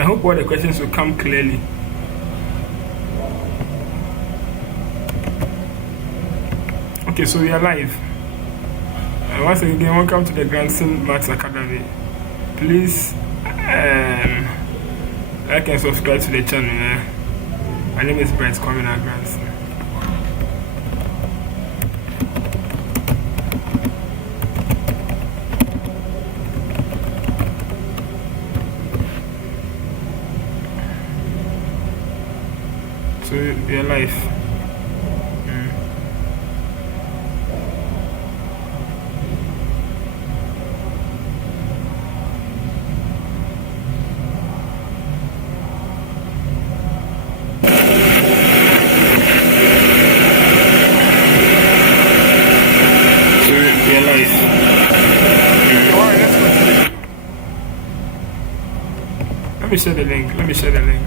I hope all the questions will come clearly. Okay, so we are live. Once again, welcome to the Grandson Maths Academy. Please like and subscribe to the channel. My name is Brett Kwamina Grandson. So we are live. Let me share the link. Let me share the link.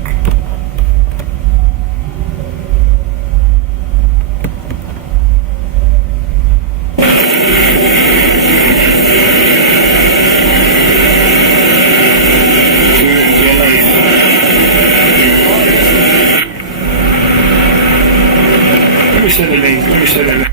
Let me share the link. Let me share the link.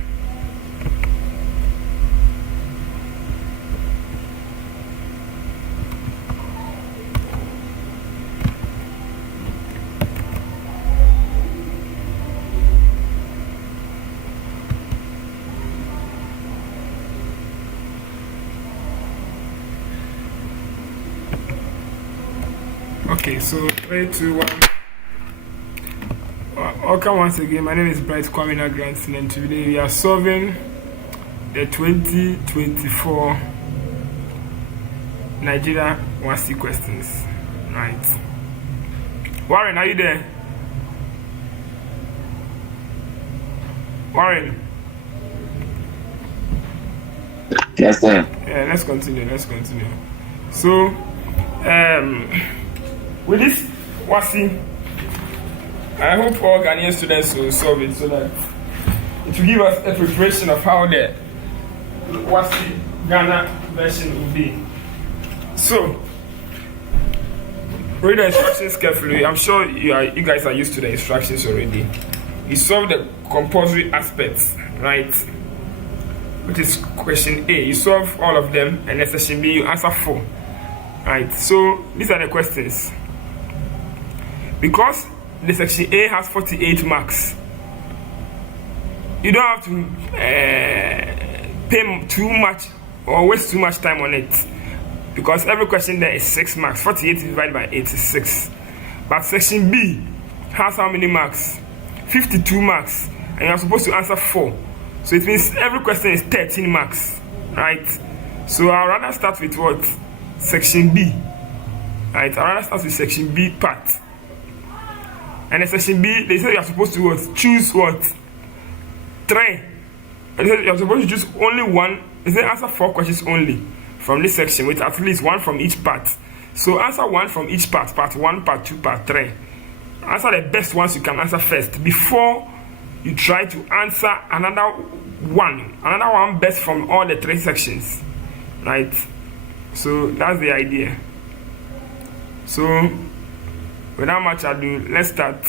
Okay, so 3, 2, 1. Welcome once again. My name is Bright Kwamina Grandson, and today we are solving the 2024 Nigeria WASSCE questions. Right. Warren, are you there? Warren? Yes, sir. Yeah, let's continue. So, with this WASSCE, I hope all Ghanaian students will solve it so that it will give us a preparation of how the WASSCE Ghana version will be. So, read the instructions carefully. I'm sure you guys are used to the instructions already. You solve the compulsory aspects, right? Which is question A. You solve all of them, and then section B, you answer 4. Right, so these are the questions. Because the section A has 48 marks, you don't have to pay too much or waste too much time on it, because every question there is 6 marks. 48 divided by 8 is 6. But section B has how many marks? 52 marks, and you're supposed to answer 4. So it means every question is 13 marks, right? So I'd rather start with what? Section B, right? I'd rather start with section B part. And in section B, they say you're supposed to what? Choose what? 3. They say you're supposed to choose only one. They say answer 4 questions only from this section, with at least 1 from each part. So answer 1 from each part. Part 1, part 2, part 3. Answer the best ones you can answer first before you try to answer another one best from all the 3 sections, right? So that's the idea. So without much ado, let's start.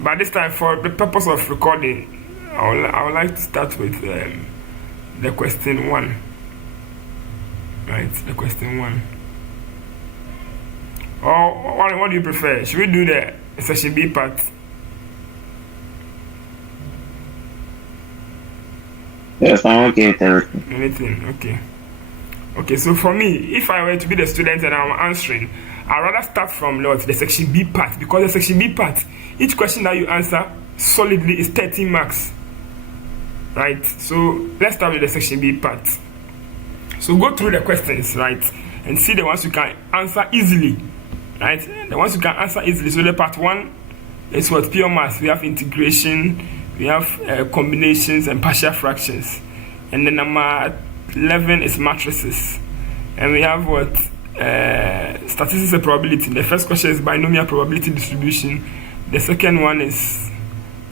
But this time, for the purpose of recording, I would like to start with the question 1. Right, the question 1. Or what do you prefer? Should we do the section B part? Yes, I'm okay with everything. Anything, okay. Okay, so for me, if I were to be the student and I'm answering, I'd rather start from the section B part, because the section B part, each question that you answer solidly is 13 marks. Right? So let's start with the section B part. So go through the questions, right? And see the ones you can answer easily. Right? The ones you can answer easily. So the part 1 is what? Pure math. We have integration, we have combinations and partial fractions. And then number 11 is matrices. And we have what? Statistics and probability. The first question is binomial probability distribution. The second one is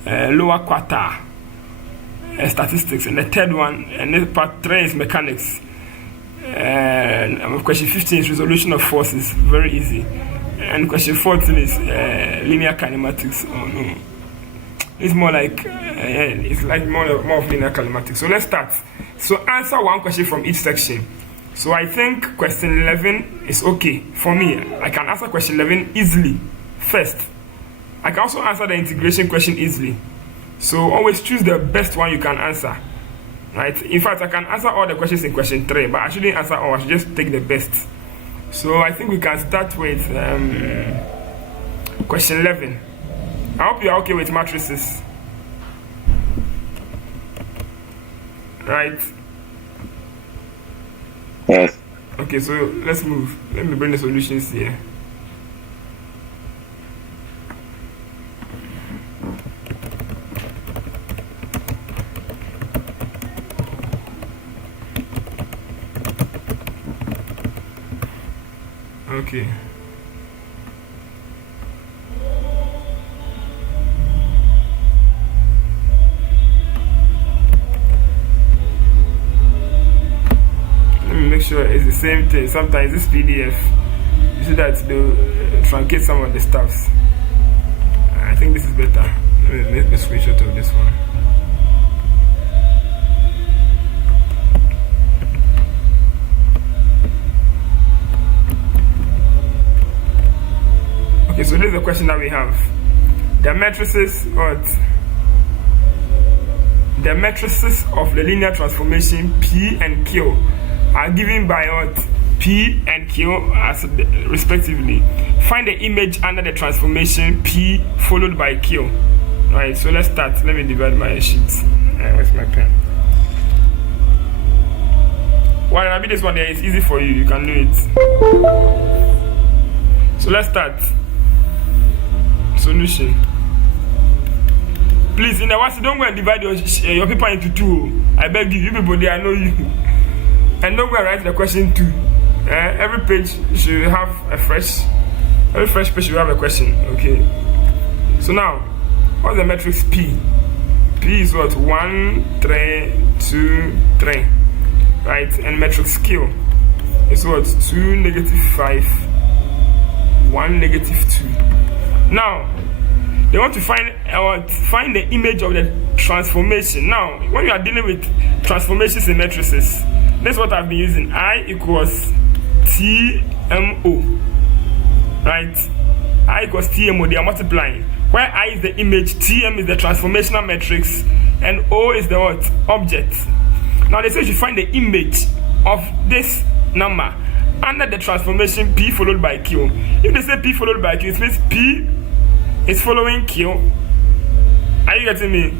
lower quarter statistics. And the third one, and then part 3 is mechanics. Question 15 is resolution of forces. Very easy. And question 14 is linear kinematics. Oh no, it's more like it's like more of linear kinematics. So let's start. So answer one question from each section. So I think question 11 is okay for me. I can answer question 11 easily first. I can also answer the integration question easily. So always choose the best one you can answer. Right? In fact, I can answer all the questions in question 3, but I shouldn't answer all. I should just take the best. So I think we can start with question 11. I hope you are okay with matrices. Right? Yes. Okay, so let's move. Let me bring the solutions here. Okay. Let me make sure it's the same thing. Sometimes this PDF, you see that they truncate some of the stuffs. I think this is better. Let me make a screenshot of this one. Okay, so this is the question that we have. The matrices of the linear transformation P and Q are given by what? P and Q as respectively. Find the image under the transformation P followed by Q. Right, so let's start. Let me divide my sheets. Where's my pen? Well, I mean this one there is easy for you. You can do it. So let's start. Solution. Please, in the WASSCE, don't go and divide your paper into two. I beg you, you people, they know you. And don't go and write the question too. Every page should have every fresh page should have a question. Okay. So now, what's the matrix P? P is what? 1, 3, 2, 3. Right? And matrix Q is what? 2, -5, 1, -2. Now, they want to find the image of the transformation. Now, when you are dealing with transformations in matrices, this is what I've been using. I equals TMO. Right? I equals TMO. They are multiplying. Where I is the image, TM is the transformational matrix, and O is the what? Object. Now, they say you should find the image of this number under the transformation P followed by Q. If they say P followed by Q, it means P is following Q. Are you getting me?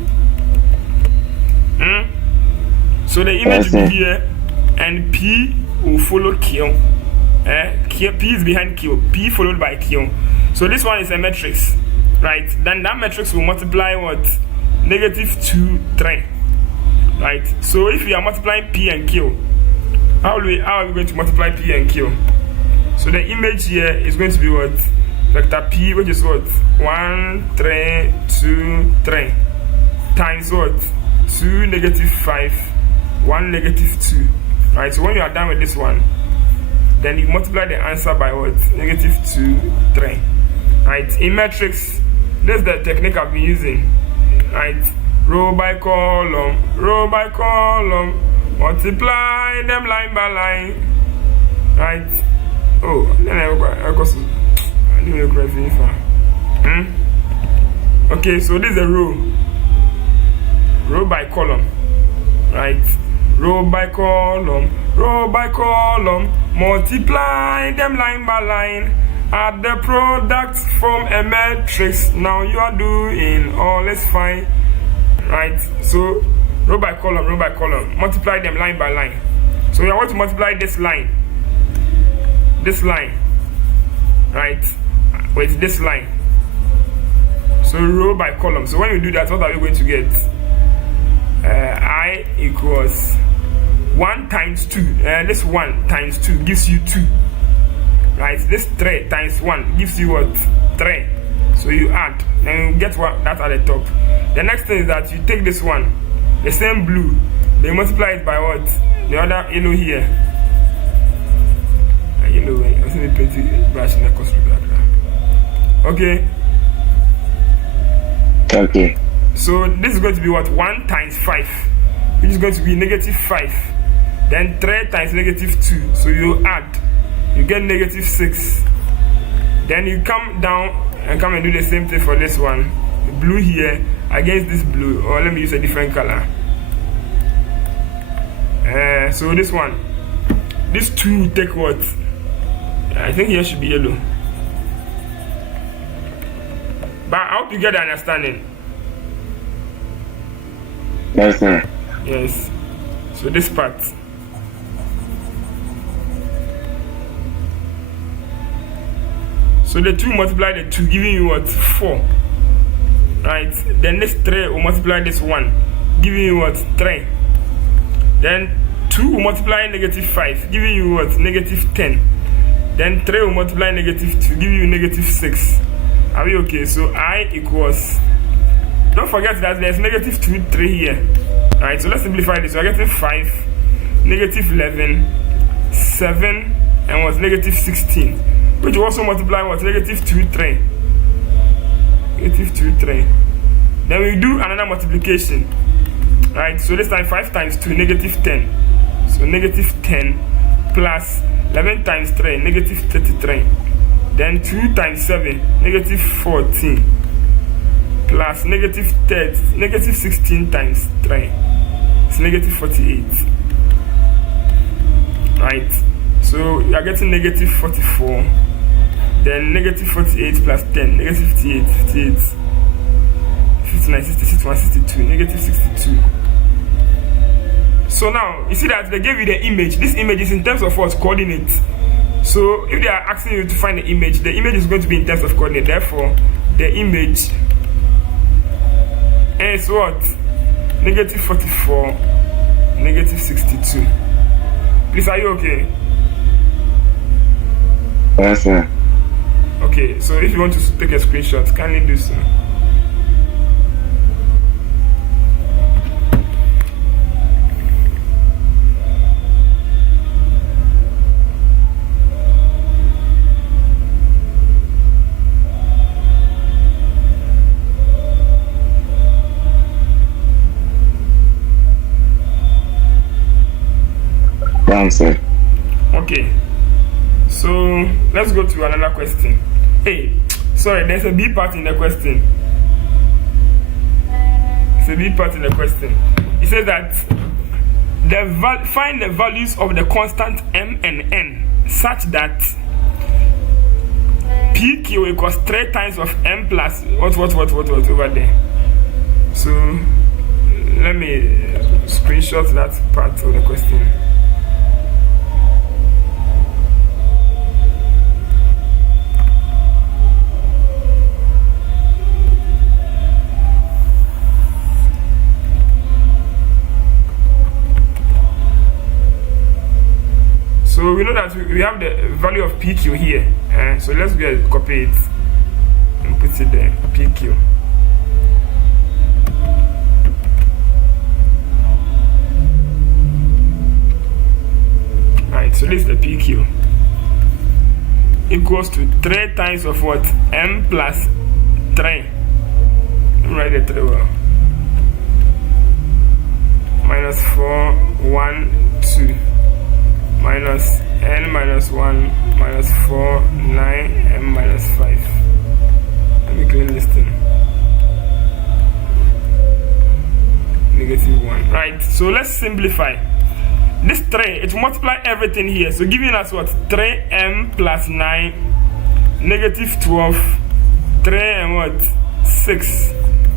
So the image will be here, and P will follow Q. P is behind Q. P followed by Q. So this one is a matrix, right? Then that matrix will multiply what? -2, 3. Right? So if we are multiplying P and Q, how are we going to multiply P and Q? So the image here is going to be what? Vector P, which is what? 1, 3, 2, 3. Times what? 2, -5, 1, -2. Right, so when you are done with this one, then you multiply the answer by what? -2, 3. Right, in matrix, this is the technique I've been using. Right, row by column, multiply them line by line. Right, oh, then I didn't look very far. Okay, so this is a row by column. Right, row by column, multiply them line by line. Add the product from a matrix. Now you are doing all is fine. Right, so row by column, multiply them line by line. So we are going to multiply this line, right, with this line. So row by column. So when you do that, what are we going to get? I equals 1 times 2. This 1 times 2 gives you 2. Right? This 3 times 1 gives you what? 3. So you add, then you get what? That's at the top. The next thing is that you take this one, the same blue, they multiply it by what? The other yellow here. Yellow, I see the plenty brush in the cost. Okay. Okay. So this is going to be what? 1 times 5, which is going to be negative 5. Then 3 times negative 2. So you add, you get negative 6. Then you come down and come and do the same thing for this one. The blue here against this blue. Or let me use a different color. So this one. This 2 take what? I think here should be yellow. But I hope you get the understanding. Yes, sir. Yes. So this part. So the 2 multiply the 2, giving you what? 4. Right? Then this 3 will multiply this 1, giving you what? 3. Then 2 will multiply negative 5, giving you what? Negative 10. Then 3 will multiply negative 2, giving you negative 6. Are we okay? So I equals, don't forget that there's negative 2, 3 here. Alright, so let's simplify this. We're getting 5, negative 11, 7, and what's negative 16. Which will also multiply what? Negative 2, 3. Negative 2, 3. Then we do another multiplication. Right, so this time 5 times 2, negative 10. So negative 10 plus 11 times 3, negative 33. Then 2 times 7, negative 14. Plus negative 30, negative 16 times 3. It's negative 48. Right, so you are getting negative 44. Then negative 48 plus 10, negative 58, 58, 59, 66, 162, negative 62. So now, you see that they gave you the image. This image is in terms of what? Coordinates. So if they are asking you to find the image is going to be in terms of coordinate. Therefore, the image is what? Negative 44, negative 62. Please, are you okay? Yes, sir. Okay, so if you want to take a screenshot, kindly do so. Sir. Okay, so let's go to another question. Hey, sorry, there's a B part in the question. It's a B part in the question. It says that find the values of the constant m and n such that PQ equals 3 times of m plus what over there. So let me screenshot that part of the question. So we know that we have the value of PQ here. So let's go and copy it and put it there. PQ. Right, so this is the PQ. Equals to 3 times of what? M plus 3. Let me write the 3 well. Minus 4, 1, 2. Minus n minus 1 minus 4 9 m minus 5. Let me clean this thing. Negative 1. Right, so let's simplify. This 3, it will multiply everything here. So giving us what? 3m plus 9, negative 12, 3 and what? 6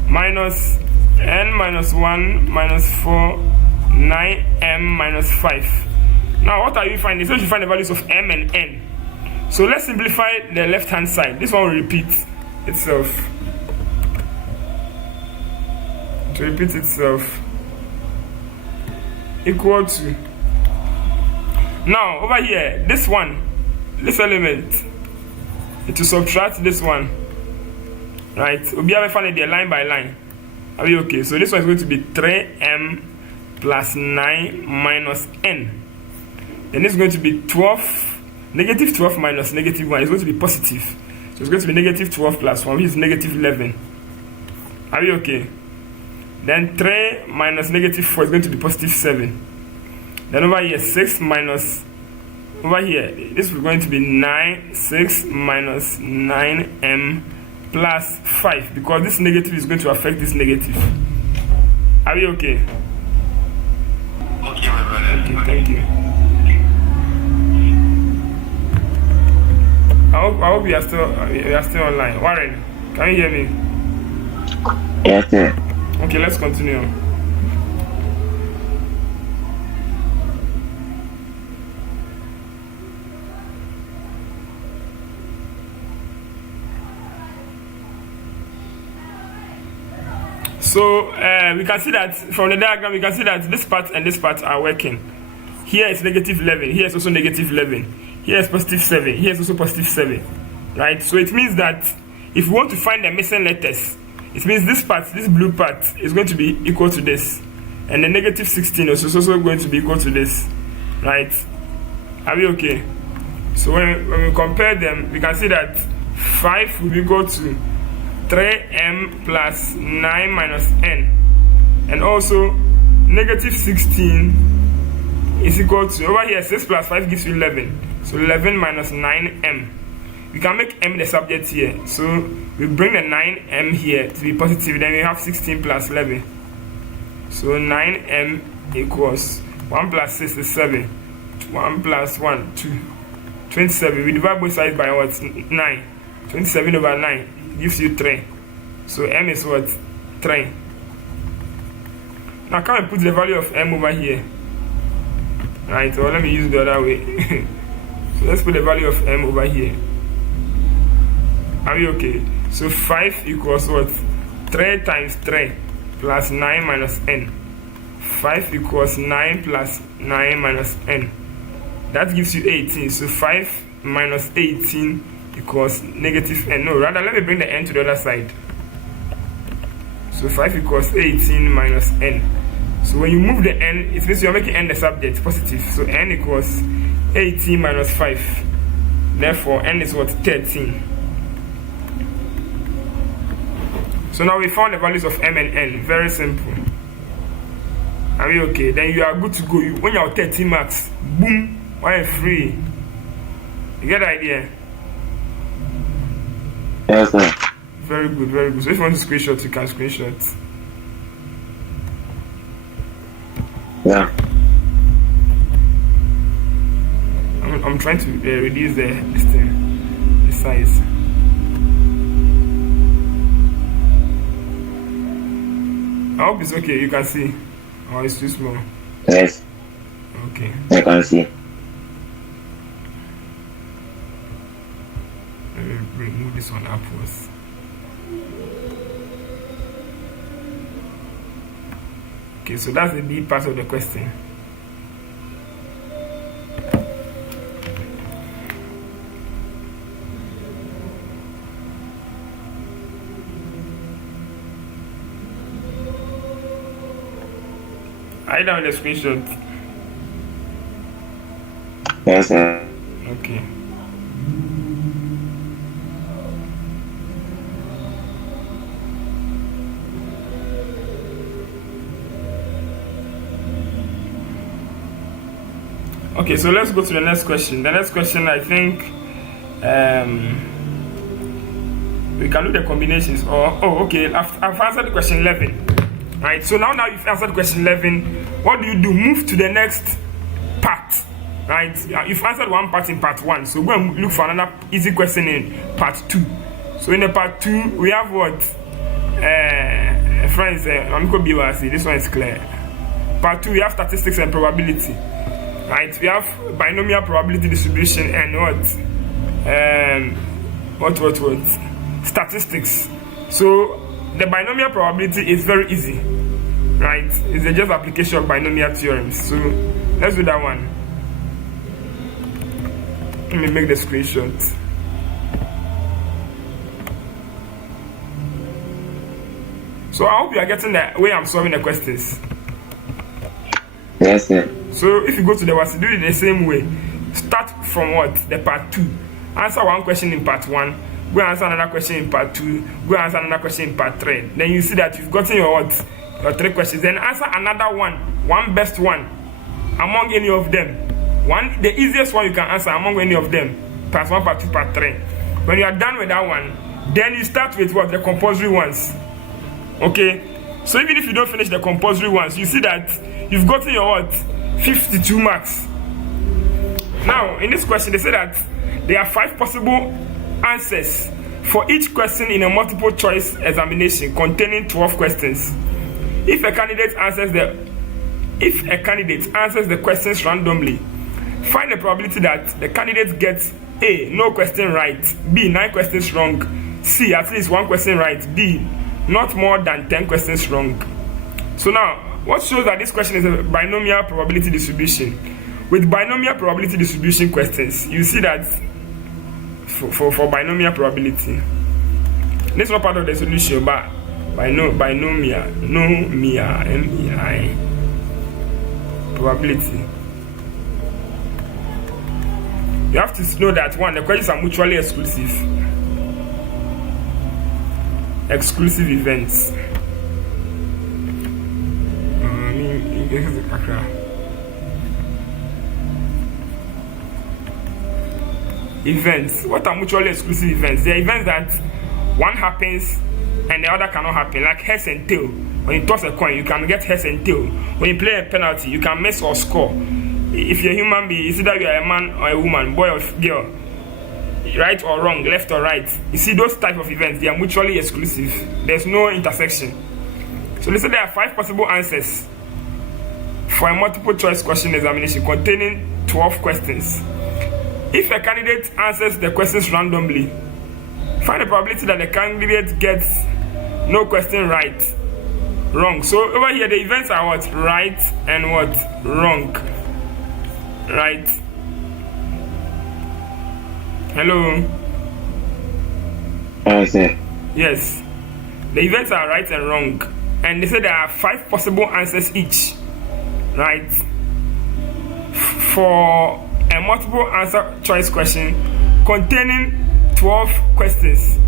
minus n minus 1 minus 4, 9m minus 5. Now, what are you finding? So you find the values of m and n. So let's simplify the left-hand side. This one will repeat itself. To repeat itself. Equal to. Now, over here, this one, this element, it will subtract this one. Right? We'll be able to find it line by line. Are we okay? So this one is going to be 3m plus 9 minus n. Then it's going to be 12, negative 12 minus negative 1 is going to be positive. So it's going to be negative 12 plus 1, which is negative 11. Are we okay? Then 3 minus negative 4 is going to be positive 7. Then over here, 6 minus, over here, this is going to be 9, 6 minus 9m plus 5, because this negative is going to affect this negative. Are we okay? Okay, my brother. Okay, thank you. I hope you are still online. Warren, can you hear me? Yes, sir. Okay, let's continue. So we can see that from the diagram, we can see that this part and this part are working. Here is negative 11, here is also negative 11, here is positive 7, here is also positive 7, right? So it means that if we want to find the missing letters, it means this part, this blue part, is going to be equal to this, and the negative 16 is also going to be equal to this, right? Are we okay? So when we compare them, we can see that 5 will be equal to 3m plus 9 minus n, and also negative 16 is equal to, over here 6 plus 5 gives you 11, so 11 minus 9m. We can make m the subject here, so we bring the 9m here to be positive, then we have 16 plus 11, so 9m equals 1 plus 6 is 7, 1 plus 1 2, 27. We divide both sides by what? 9. 27 over 9 gives you 3. So m is what? 3. Now can I put the value of m over here? Right, or let me use the other way. So let's put the value of m over here. Are we okay? So 5 equals what? 3 times 3 plus 9 minus n. 5 equals 9 plus 9 minus n. That gives you 18. So 5 minus 18 equals negative n. No, rather, let me bring the n to the other side. So 5 equals 18 minus n. So when you move the n, it means you're making n the subject, positive. So n equals 18 minus 5. Therefore, n is what? 13. So now we found the values of m and n. Very simple. Are we okay? Then you are good to go. When you have 13 marks, boom, why free? You get the idea? Yes, sir. Very good, very good. So if you want to screenshot, you can screenshot. Yeah. I'm trying to reduce the size. I hope it's okay. You can see. Oh, it's too small. Yes. Okay. I can see. Let me remove this one upwards. Okay, so that's the B part of the question. Are you done with the screenshot? Yes, sir. Okay. Okay, so let's go to the next question. The next question, I think, we can do the combinations. Okay, I've answered question 11. Right, so now you've answered question 11. What do? Move to the next part. Right, you've answered one part in part 1. So go and look for another easy question in part 2. So in the part 2, we have what? Friends, this one is clear. Part 2, we have statistics and probability. Right, we have binomial probability distribution and what? Statistics. So the binomial probability is very easy, right? It's just application of binomial theorems. So let's do that one. Let me make the screenshot. So I hope you are getting the way I'm solving the questions. Yes, sir. So if you go to the WASSCE, do it the same way. Start from what? The part 2. Answer one question in part 1. Go and answer another question in part 2. Go and answer another question in part 3. Then you see that you've gotten your what? Your 3 questions. Then answer another one best one among any of them. The easiest one you can answer among any of them. Part 1, part 2, part 3. When you are done with that one, then you start with what? The compulsory ones. Okay? So even if you don't finish the compulsory ones, you see that you've gotten your what? 52 marks. Now, in this question, they say that there are 5 possible answers for each question in a multiple choice examination containing 12 questions. If a candidate answers the questions randomly, find the probability that the candidate gets A, no question right, B, 9 questions wrong, C, at least 1 question right, D, not more than 10 questions wrong. So now, what shows that this question is a binomial probability distribution? With binomial probability distribution questions, you see that for binomial probability, this is not part of the solution, but binomial, MEI, probability. You have to know that the questions are mutually exclusive. Exclusive events. Events. What are mutually exclusive events? They are events that one happens and the other cannot happen, like heads and tail. When you toss a coin, you can get heads and tail. When you play a penalty, you can miss or score. If you're a human being, it's either you're a man or a woman, boy or girl, right or wrong, left or right. You see, those type of events, they are mutually exclusive. There's no intersection. So they say there are 5 possible answers for a multiple choice question examination containing 12 questions. If a candidate answers the questions randomly, find the probability that the candidate gets no question right, wrong. So over here, the events are what? Right and what? Wrong. Right. Hello? Yes. The events are right and wrong. And they say there are 5 possible answers each. Right? For a multiple answer choice question containing 12 questions.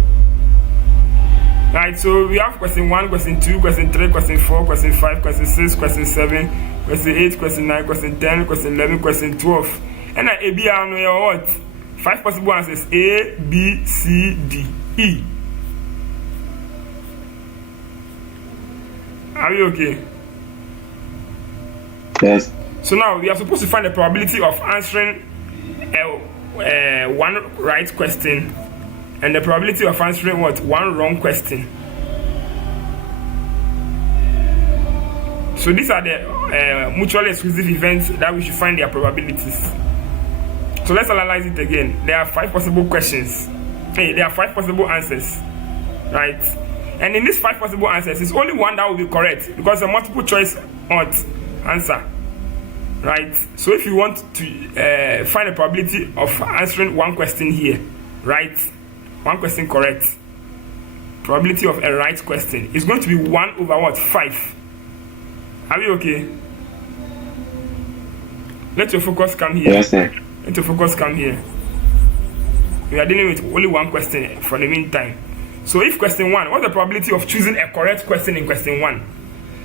Right, so we have question 1, question 2, question 3, question 4, question 5, question 6, question 7, question 8, question 9, question 10, question 11, question 12. And A, B, I know what? 5 possible answers: A, B, C, D, E. Are we okay? Yes. So now we are supposed to find the probability of answering one right question and the probability of answering what? One wrong question. So these are the mutually exclusive events that we should find their probabilities. So let's analyze it again. There are 5 possible questions. There are 5 possible answers, right? And in these 5 possible answers, it's only one that will be correct because a multiple choice answer, right? So if you want to find a probability of answering one question here, right? One question correct. Probability of a right question is going to be 1 over what? 5. Are we okay? Let your focus come here. Yes, sir. Let your focus come here. We are dealing with only one question for the meantime. So if question 1, what's the probability of choosing a correct question in question 1?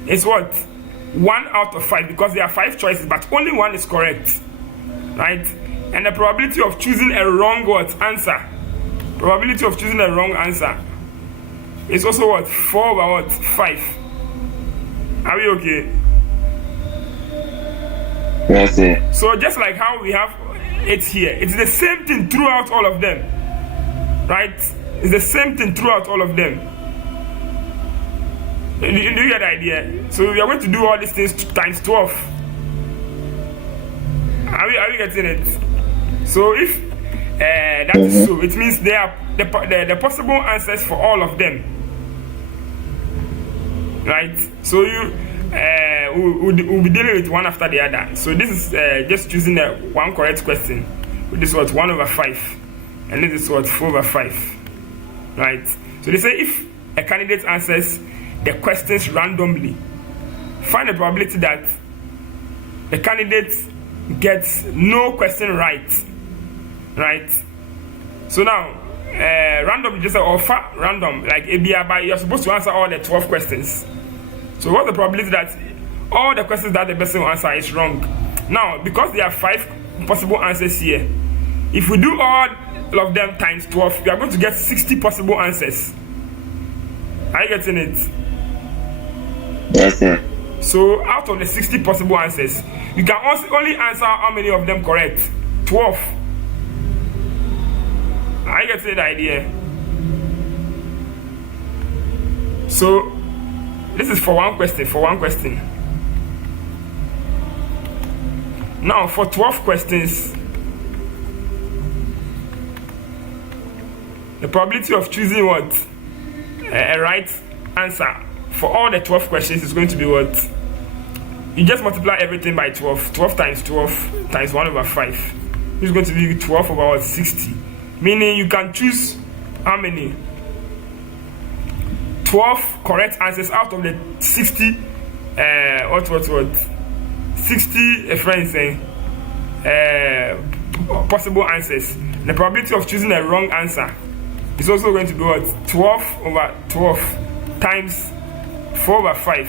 It's what? 1 out of 5 because there are 5 choices, but only 1 is correct, right? And the probability of choosing a wrong answer. Probability of choosing a wrong answer is also what? 4 over what? 5. Are we okay? Yes, sir. So just like how we have it here, it's the same thing throughout all of them, right? It's the same thing throughout all of them. Do you get the idea? So we are going to do all these things times 12. Are we getting it? So if that is so, it means they are the possible answers for all of them, right? So you we'll be dealing with one after the other. So this is just choosing one correct question. This is what? 1 over 5, and this is what? 4 over 5, right? So they say if a candidate answers the questions randomly, find the probability that the candidate gets no question right. So now random, just offer random, like ABI, but you're supposed to answer all the 12 questions. So what's the probability that all the questions that the person will answer is wrong? Now, because there are 5 possible answers here, if we do all of them times 12, we are going to get 60 possible answers. Are you getting it? Yes, sir. So out of the 60 possible answers, you can only answer how many of them correct? 12. I get the idea. So this is for one question. Now for 12 questions, the probability of choosing what? A right answer for all the 12 questions is going to be what? You just multiply everything by 12. 12 times 12 times 1 over 5. This is going to be 12 over 60. Meaning you can choose how many? 12 correct answers out of the 60 60 friends possible answers. The probability of choosing a wrong answer is also going to be what? 12 over 12 times 4 over 5,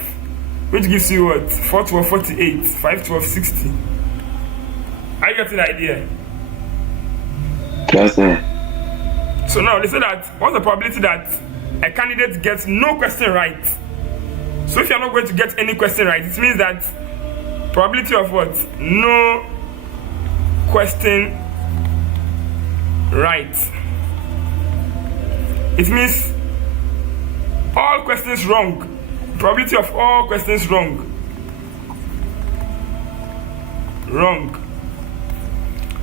which gives you what? 4 12 48, 5 12 60. Are you getting the idea? Yes, sir. So now they say that what's the probability that a candidate gets no question right? So if you're not going to get any question right, it means that probability of what? No question right. It means all questions wrong. Probability of all questions wrong. Wrong.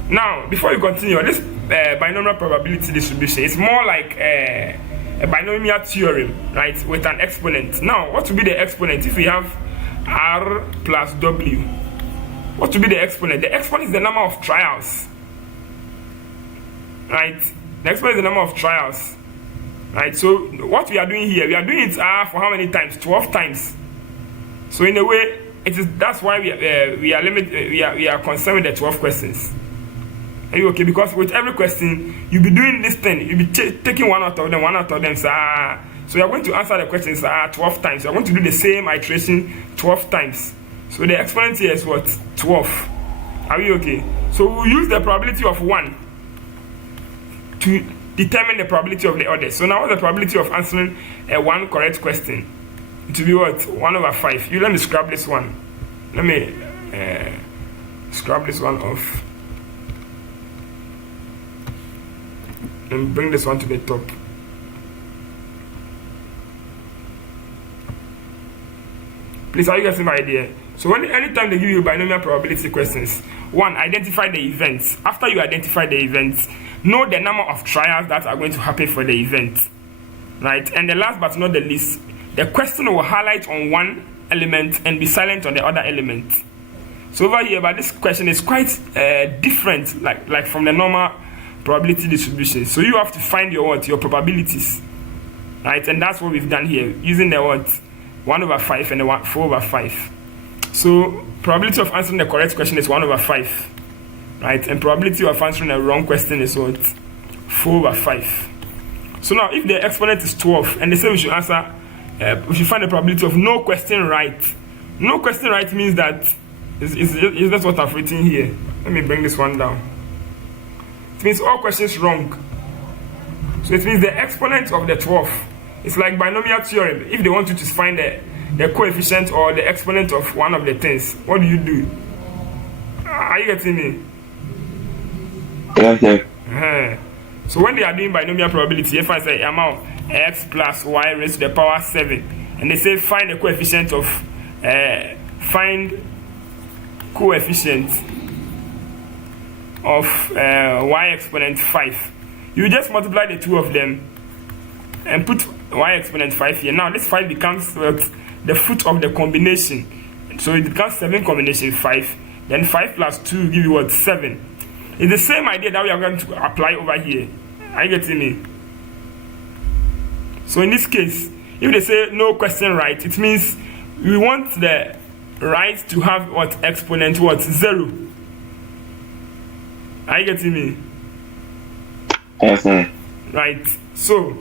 Now, before you continue, this binomial probability distribution is more like a binomial theorem, right, with an exponent. Now, what will be the exponent if we have R plus W? What will be the exponent? The exponent is the number of trials, right? The exponent is the number of trials, right? So what we are doing here, we are doing it for how many times? 12 times. So in a way, it is that's why we are concerned with the 12 questions. Are you okay? Because with every question, you'll be doing this thing. You'll be taking one out of them. So you are going to answer the questions 12 times. You are going to do the same iteration 12 times. So the exponent here is what? 12. Are we okay? So we'll use the probability of 1 to determine the probability of the other. So now what's the probability of answering a 1 correct question? It will be what? 1 over 5. You let me scrap this one. Let me scrap this one off. And bring this one to the top. Please, are you getting my idea? So anytime they give you binomial probability questions, 1, identify the events. After you identify the events, know the number of trials that are going to happen for the event, right? And the last but not the least, the question will highlight on one element and be silent on the other element. So over here, but this question is quite different, like from the normal probability distribution. So you have to find your probabilities, right? And that's what we've done here using the 1 over 5 and the 4 over 5. So probability of answering the correct question is 1 over 5, right? And probability of answering a wrong question is what? 4 over 5. So now if the exponent is 12 and they say we should answer, we should find the probability of no question right. No question right means that is that's what I've written here. Let me bring this one down. It means all questions wrong. So it means the exponent of the 12. It's like binomial theorem. If they want you to find the coefficient or the exponent of one of the things, what do? Are you getting me? Yes, So when they are doing binomial probability, if I say amount x plus y raised to the power 7, and they say find the coefficient of y exponent 5, you just multiply the two of them and put y exponent 5 here. Now this 5 becomes the fruit of the combination, so it becomes 7 combination 5. Then 5 plus 2 give you what? 7. It's the same idea that we are going to apply over here. Are you getting me? So in this case, if they say no question right, it means we want the right to have what? Exponent what? 0. Are you getting me? yes, sir. right? So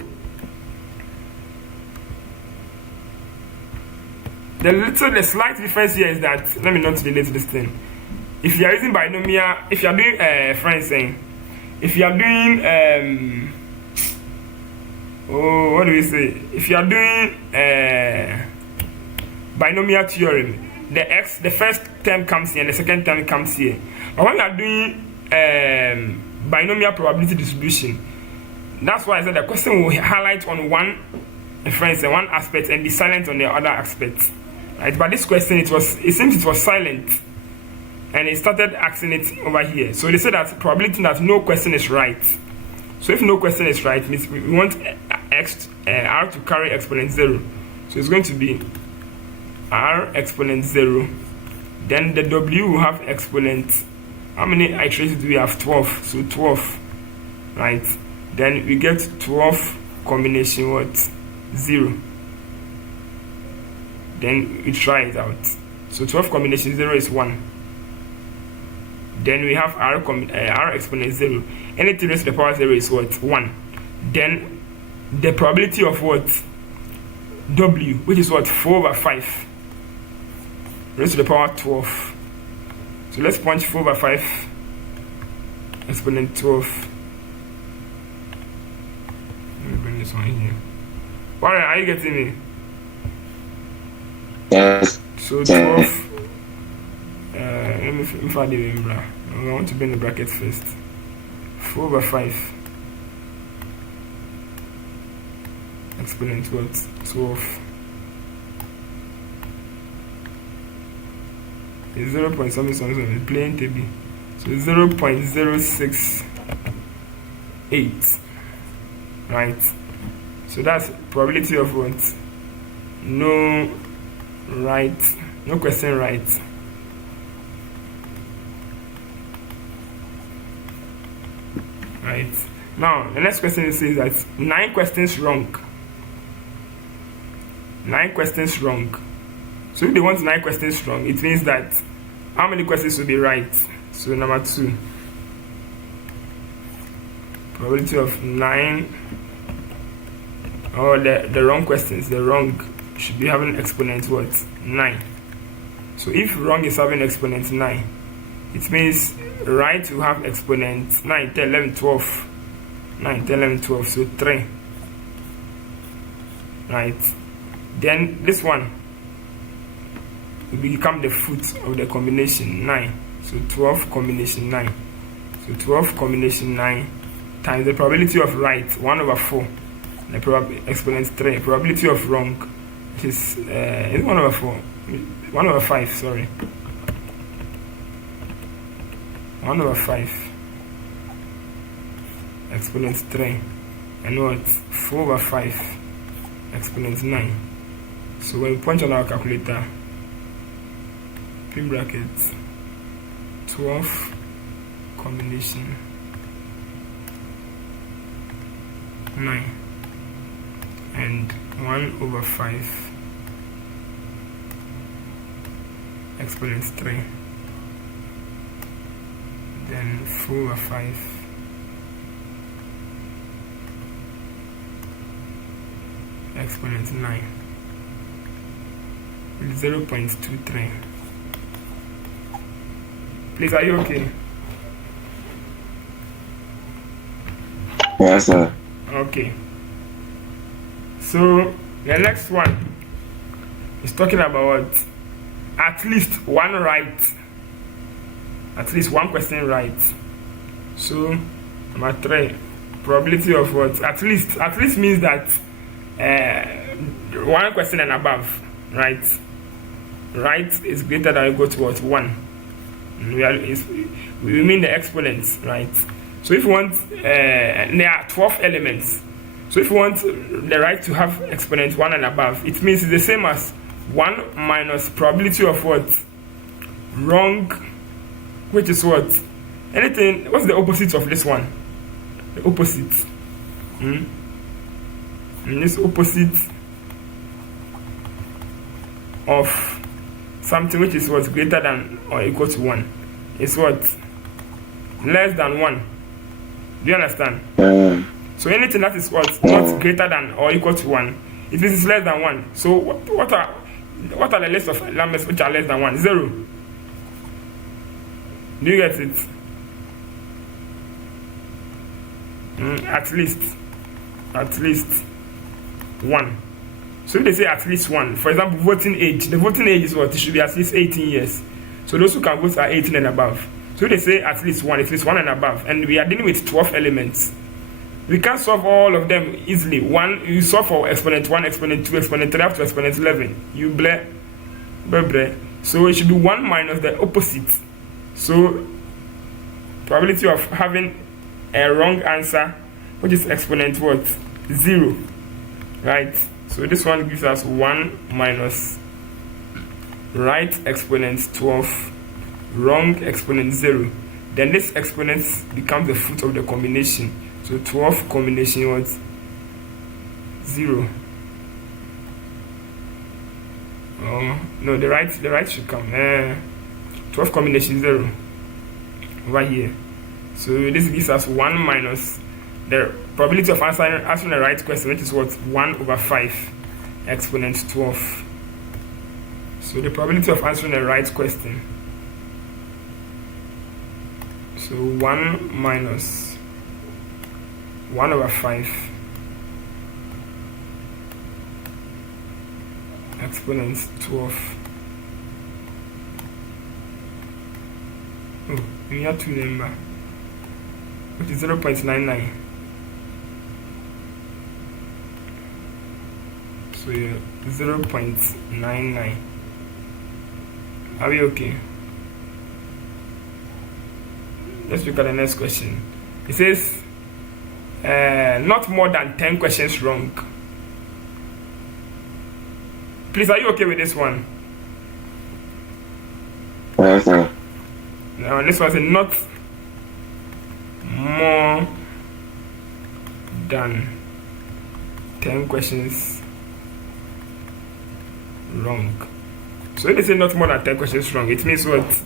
the slight difference here is that, let me not relate to this thing. If you are using binomial, if you are doing friends saying, if you are doing what do we say? If you are doing binomial theorem, the first term comes here and the second term comes here. But when you are doing binomial probability distribution, that's why I said the question will highlight on one inference and one aspect and be silent on the other aspect. Right? But this question, it seems it was silent, and it started asking it over here. So they said that probability that no question is right. So if no question is right, means we want r to carry exponent 0. So it's going to be r exponent 0. Then the w will have exponent. How many iterations do we have? 12. So 12, right? Then we get 12 combination what? 0. Then we try it out. So 12 combination 0 is 1. Then we have r exponent 0. Anything raised to the power 0 is what? 1. Then the probability of what? W, which is what? 4/5 raised to the power 12. So let's punch 4/5 exponent 12. Let me bring this one here. Alright, are you getting me? Yes. So 12. Let me find the number. I want to bring the bracket first. 4/5 exponent what? 12. It's 0. Something plain table. So 0.068. Right. So that's probability of what? No question right. Right. Now the next question says that 9 questions wrong. 9 questions wrong. So if they want 9 questions wrong, it means that how many questions will be right? So number 2. Probability of 9. Or the wrong questions. The wrong should be having exponent what? 9. So if wrong is having exponent 9, it means right will have exponent 9, 10, 11, 12. 9, 10, 11, 12. So 3. Right. Then this one will become the foot of the combination 9. So 12 combination 9. So 12 combination 9 times the probability of right, 1/4. The exponent 3. Probability of wrong is 1/4. 1/5, sorry. 1/5. Exponent 3. And what? 4/5. Exponent 9. So when we punch on our calculator, pin brackets 12 combination 9 and 1/5 exponent 3, then 4/5 exponent 9 with 0.23. Please, are you okay? Yes, sir. Okay. So the next one is talking about what? At least one right. At least one question right. So number 3, probability of what? At least means that one question and above, right? Right is greater than or equal to what? 1. We mean the exponents, right? So if you want, there are 12 elements. So if you want the right to have exponent 1 and above, it means it's the same as 1 minus probability of what? Wrong, which is what? Anything, what's the opposite of this one? The opposite. And this opposite of something which is what? Greater than or equal to 1 is what? Less than 1. Do you understand? So anything that is what not greater than or equal to 1, if this is less than 1, so what are the list of numbers which are less than 1? 0. Do you get it? At least 1. So if they say at least 1, for example, voting age, the voting age is what? It should be at least 18 years. So those who can vote are 18 and above. So if they say at least 1, it is 1 and above, and we are dealing with 12 elements. We can't solve all of them easily. One, you solve for exponent 1, exponent 2, exponent 3 up to exponent 11. You bleh. So it should be 1 minus the opposite. So probability of having a wrong answer, which is exponent what? 0. Right? So this one gives us 1 minus right exponent 12, wrong exponent 0. Then this exponent becomes the fruit of the combination. So 12 combination what? 0. No, the right should come. 12 combination 0 over here. So this gives us 1 minus the probability of answering the right question, which is what? 1 over 5 exponent 12. So the probability of answering the right question. So 1 minus 1 over 5 exponent 12. Oh, we have 2 number, which is 0.99. So yeah, 0.99. Are we okay? Let's look at the next question. It says not more than 10 questions wrong. Please, are you okay with this one? Yes, sir. Now this one says not more than 10 questions wrong. So if they say not more than 10 questions wrong, it means what?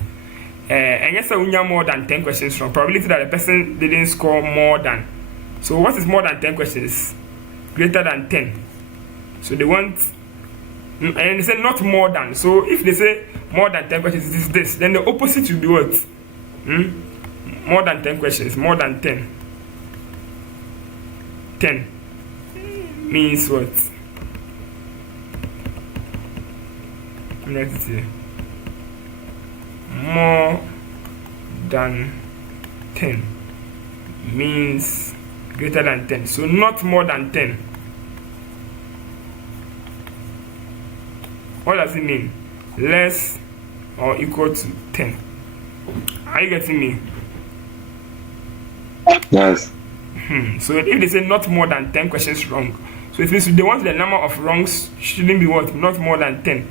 And yes, we have more than 10 questions wrong. Probability that the person didn't score more than. So what is more than 10 questions? Greater than 10. So they want, and they say not more than. So if they say more than 10 questions is this, then the opposite will be what? More than 10 questions, more than 10. 10 means what? Let's see. More than 10 means greater than 10. So not more than 10. What does it mean? Less or equal to 10. Are you getting me? Yes. So if they say not more than 10 questions wrong, so it means they want the number of wrongs shouldn't be what? Not more than 10.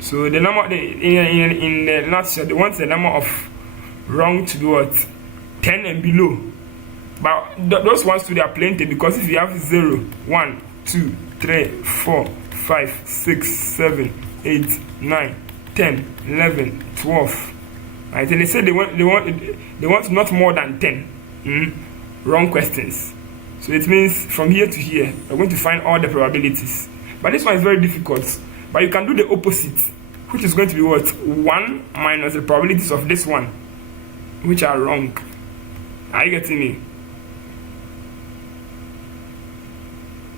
So the number in the nutshell, they want the number of wrong to be what? 10 and below. But those ones too, they are plenty, because if you have 0, 1, 2, 3, 4, 5, 6, 7, 8, 9, 10, 11, 12. Right? And they say they want not more than 10 wrong questions. So it means from here to here, we're going to find all the probabilities. But this one is very difficult. But you can do the opposite, which is going to be what? 1 minus the probabilities of this one, which are wrong. Are you getting me?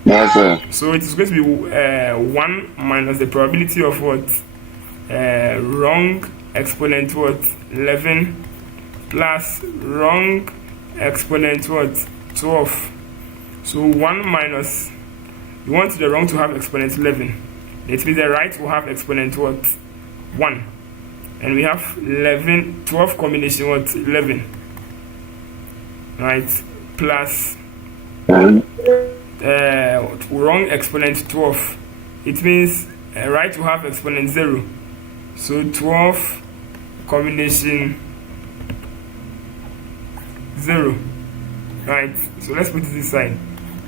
Yes, sir. So it is going to be 1 minus the probability of what? Wrong exponent what? 11 plus wrong exponent what? 12. So 1 minus, you want the wrong to have exponent 11. It means the right will have exponent what? 1. And we have 11, 12 combination what? 11. Right? Plus wrong exponent 12. It means right will have exponent 0. So 12 combination 0. Right? So let's put it this side.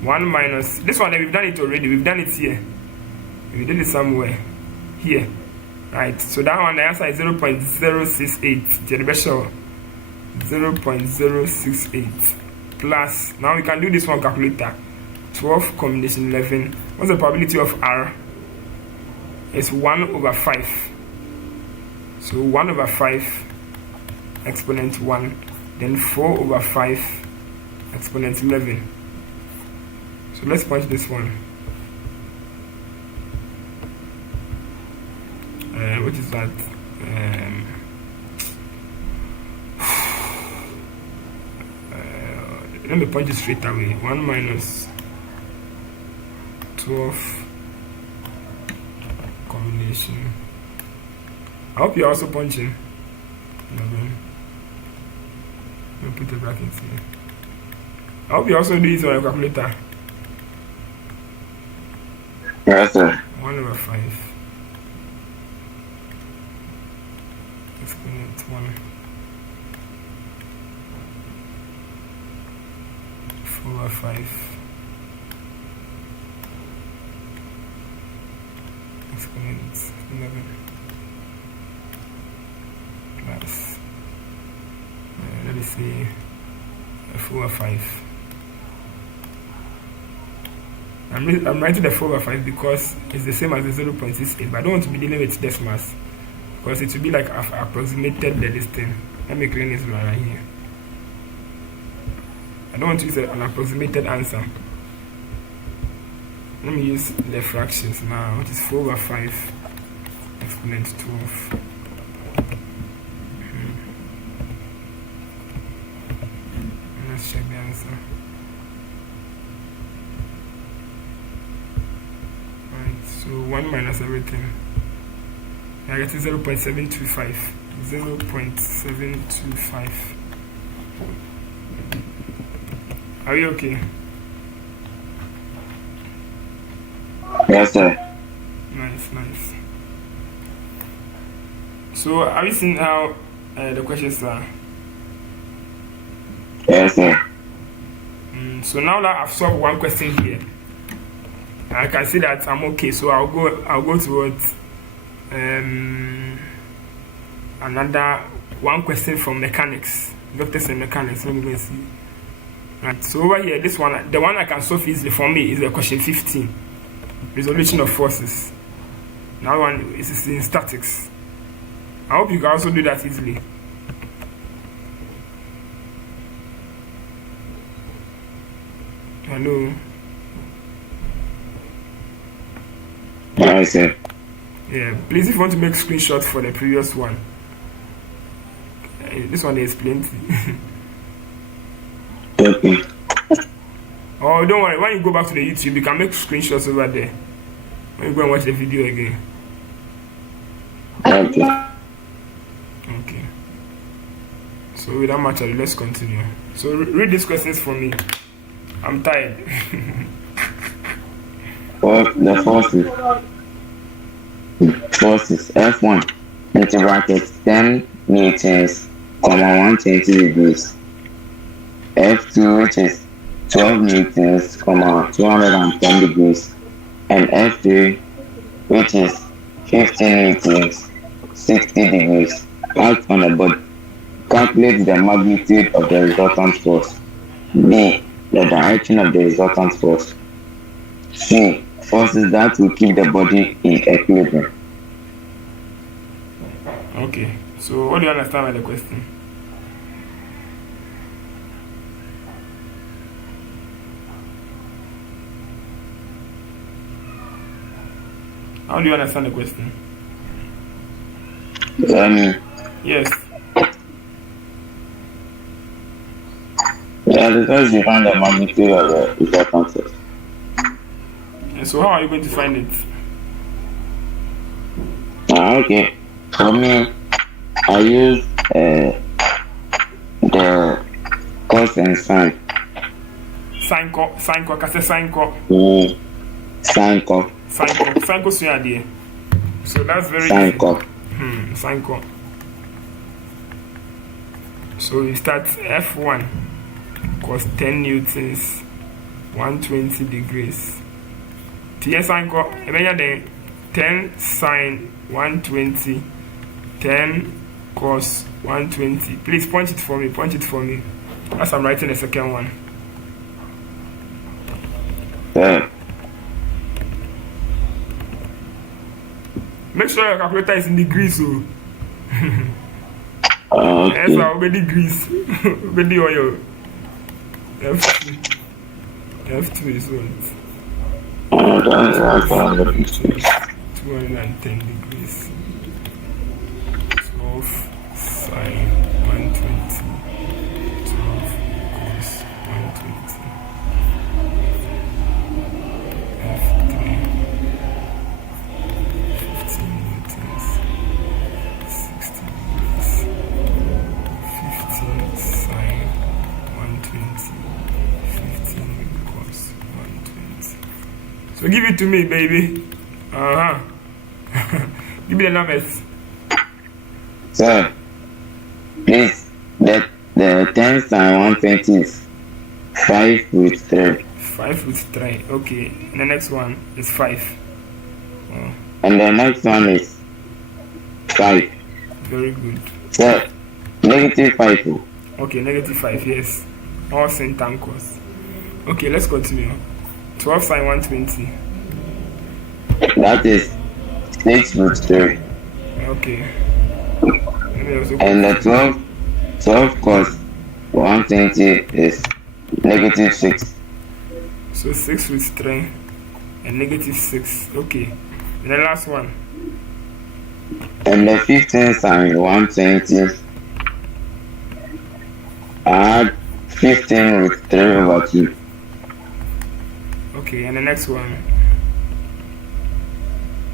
1 minus, this one, we've done it already. We've done it here. We did it somewhere here, right? So that one, the answer is 0.068. 0.068. plus, now we can do this one calculator. 12 combination 11. What's the probability of R? It's 1 over 5. So 1 over 5 exponent 1, then 4 over 5 exponent 11. So let's punch this one. What is that? Let me punch it straight away. 1 minus 12 combination. I hope you're also punching. 11. Let me put the brackets here. I hope you also do it on your calculator. Yes, sir. 1 over 5 exponent 1, 4 over 5 exponent 11 plus let me see 4 over 5. I'm writing the 4 over 5 because it's the same as the 0.68, but I don't want to be dealing with decimals because it will be like I've approximated this thing. Let me clean this one right here. I don't want to use an approximated answer. Let me use the fractions now, which is 4 over 5 exponent 12. Let's check the answer. Right, so 1 minus everything. I get 0.725. 0.725. Are you okay? Yes, sir. Nice. So, have you seen how the questions are? Yes, sir. So now that I've solved one question here, I can see that I'm okay. So I'll go towards another one question from mechanics, vectors and mechanics. Let me go and see. Right. So over here, this one, the one I can solve easily for me is the question 15, resolution of forces. Now one is in statics. I hope you can also do that easily. Hello. Yes, sir. Yeah, please, if you want to make screenshots for the previous one, this one there's plenty. Okay. Oh, don't worry. When you go back to the YouTube, you can make screenshots over there. When you go and watch the video again. Okay. Okay. So without much ado, let's continue. So read these questions for me. I'm tired. The forces F1 into brackets 10 newtons, 120 degrees. F2, which is 12 newtons, 210 degrees, and F3, which is 15 newtons, 60 degrees. Act on a body. Calculate the magnitude of the resultant force. B. The direction of the resultant force. C. Forces that will keep the body in equilibrium. Okay. So what do you understand by the question? How do you understand the question? Yes. Yeah, because you find the magnitude of the resultant force. And so how are you going to find it? Okay. For me, I use the cos and sine. Sine co, can say sine co. Sine co. Sine co there. So that's very sine co. Sine co. So we start F1 cos 10 newtons, 120 degrees. T sine co, then 10 sine 120, 10 cos 120. Please punch it for me. As I'm writing the second one. Sir. Make sure your calculator is in degrees, so. Yes, Okay. I'll be degrees. Be the oil. F2. F2 is what? That's 210 degrees. 12 sine 120. 12 cos 120. F3. 15 newtons. 60 degrees. 15 sine 120. 15 cos 120. So give it to me, baby. Give me the numbers. Sir, please, the 10 sine 120 is 5 root 3. 5 root 3. Okay. And the next one is 5. Oh, And the next one is 5. very good. Sir, negative 5. Oh. Okay, negative 5. Yes. All same time cos. Okay, let's continue. 12 sine 120. That is 6 root 3. Okay. And the 12 cos 120 is negative 6. So 6 root 3 and negative 6. Okay. And the last one. And the 15 sine 120 add 15 root 3 over 2. Okay, and the next one.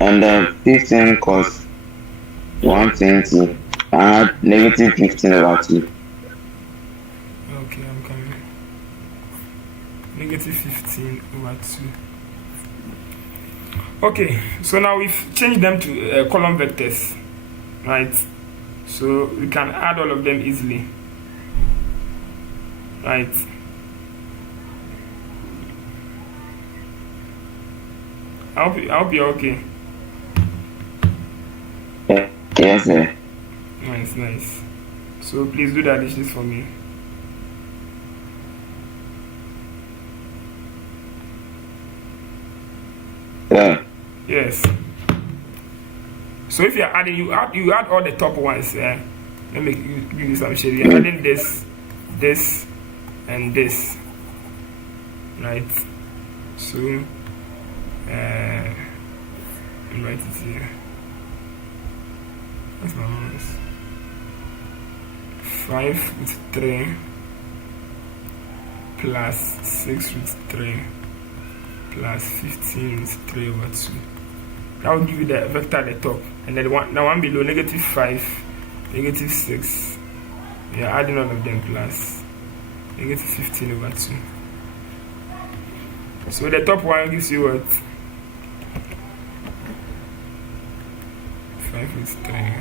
And the 15 cos 120 add negative 15 over 2. Okay, I'm coming. Negative 15 over 2. Okay, so now we've changed them to column vectors, right? So we can add all of them easily, right? I hope you're okay. Yes, sir. Nice. So please do the additions for me. Sir. Yes. So if you're adding, you add all the top ones. Let me give you some shade. You're adding this, and this, right? So write it here. That's my numbers. 5 root 3 plus 6 root 3 plus 15 root 3 over 2. That will give you the vector at the top. And then the one below, negative 5, negative 6. We are adding all of them plus negative 15 over 2. So the top one gives you what? 5 root 3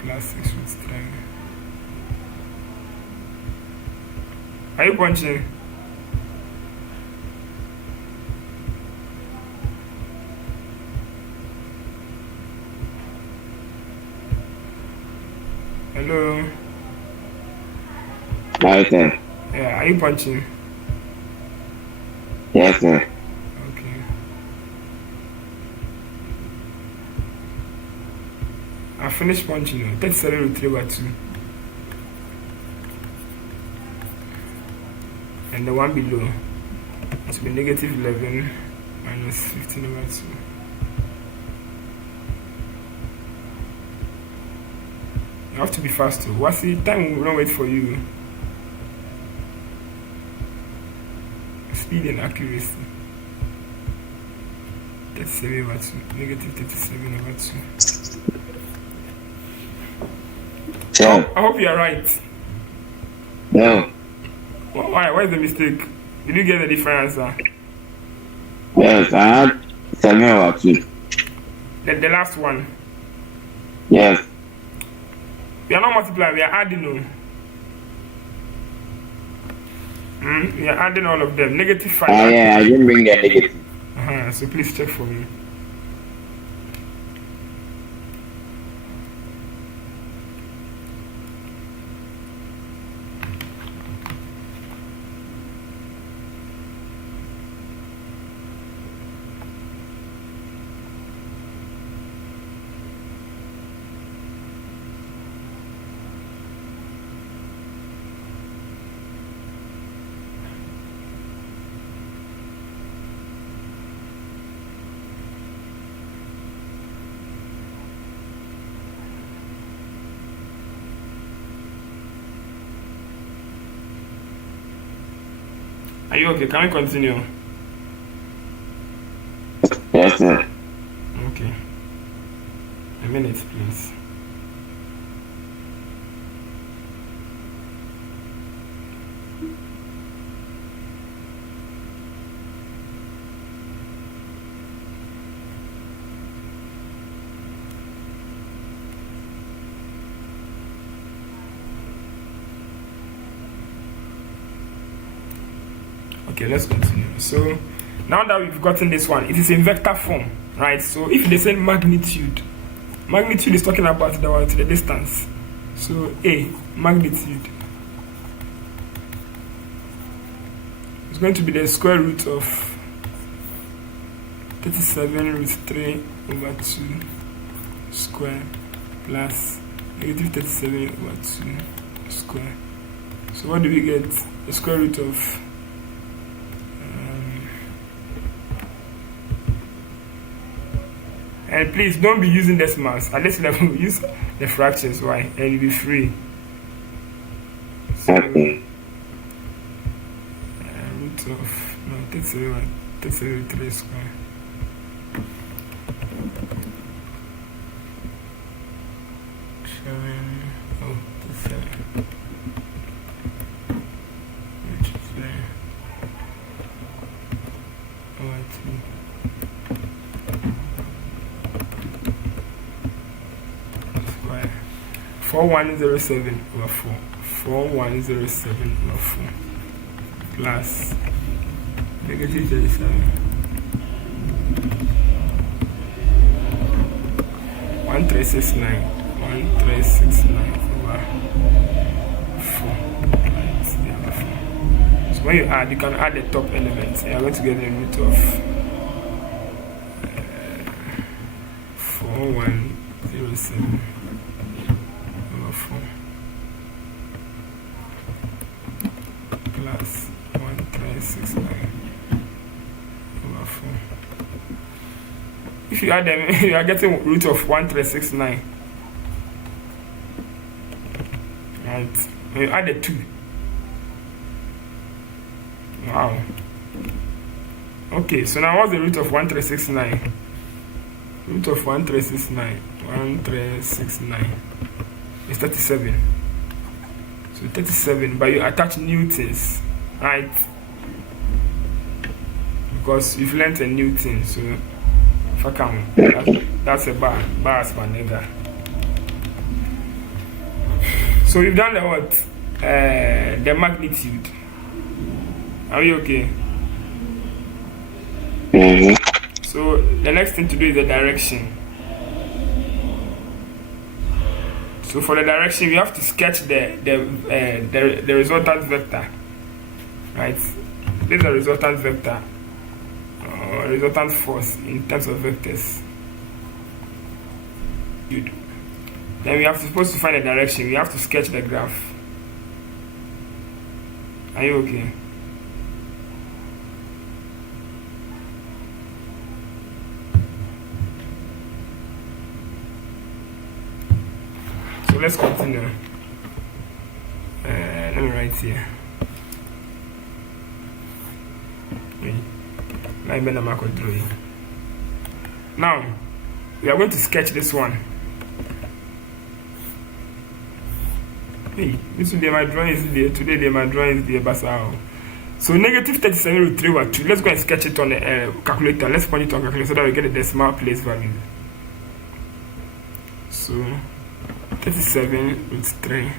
plus 6 root 3. Are you punching? Hello? Right, sir. Yeah, are you punching? Yes, sir. Okay. I finished punching now. 37 root 3 over 2. And the one below, it will be negative 11 minus 15 over 2. You have to be fast too. WASSCE, time will not wait for you. Speed and accuracy. 37 over 2. Negative 37 over 2. Sir. I hope you are right. No. Why? Why is the mistake? Did you get a different answer? Yes, I had 7 over 2. The last one. Yes. We are not multiplying, we are adding. No. We are adding all of them. Negative 5. Yeah, I didn't bring the negative. So please check for me. Are you okay? Can we continue? Yes, sir. Okay. A minute, please. Okay, let's continue. So now that we've gotten this one, it is in vector form, right? So if they say magnitude is talking about the distance. So A, magnitude, is going to be the square root of 37 root 3 over 2 square plus negative 37 over 2 square. So what do we get? The square root of and please don't be using decimals. At this level, use the fractions. Why? And you'll be free. So, root of 37 3 square. Square 4107 over 4. 4107 over 4 plus negative 37. 1369 over 4. So when you add, you can add the top elements. You are going to get the root of 4107 over 4 plus 1369 over 4. If you add them, you are getting root of 1369. Right. When you add the 2. Wow. Okay, so now what's the root of 1369? Root of 1369 is 37. So 37, but you attach newtons, right? Because you've learned a newton, so if I come, that's a bar as my nigga. So you've done the what? The magnitude. Are you okay? So the next thing to do is the direction. So for the direction, we have to sketch the resultant vector, right? This is the resultant vector, or resultant force in terms of vectors. Good. Then we are supposed to find the direction. We have to sketch the graph. Are you okay? So let's continue. Let me write here. Now we are going to sketch this one. Hey, this today my drawing is there. Today my drawing is there, Basao. So negative 37 root 3 over 2. Let's go and sketch it on the calculator. Let's point it on calculator so that we get the decimal place value. So 37 root 3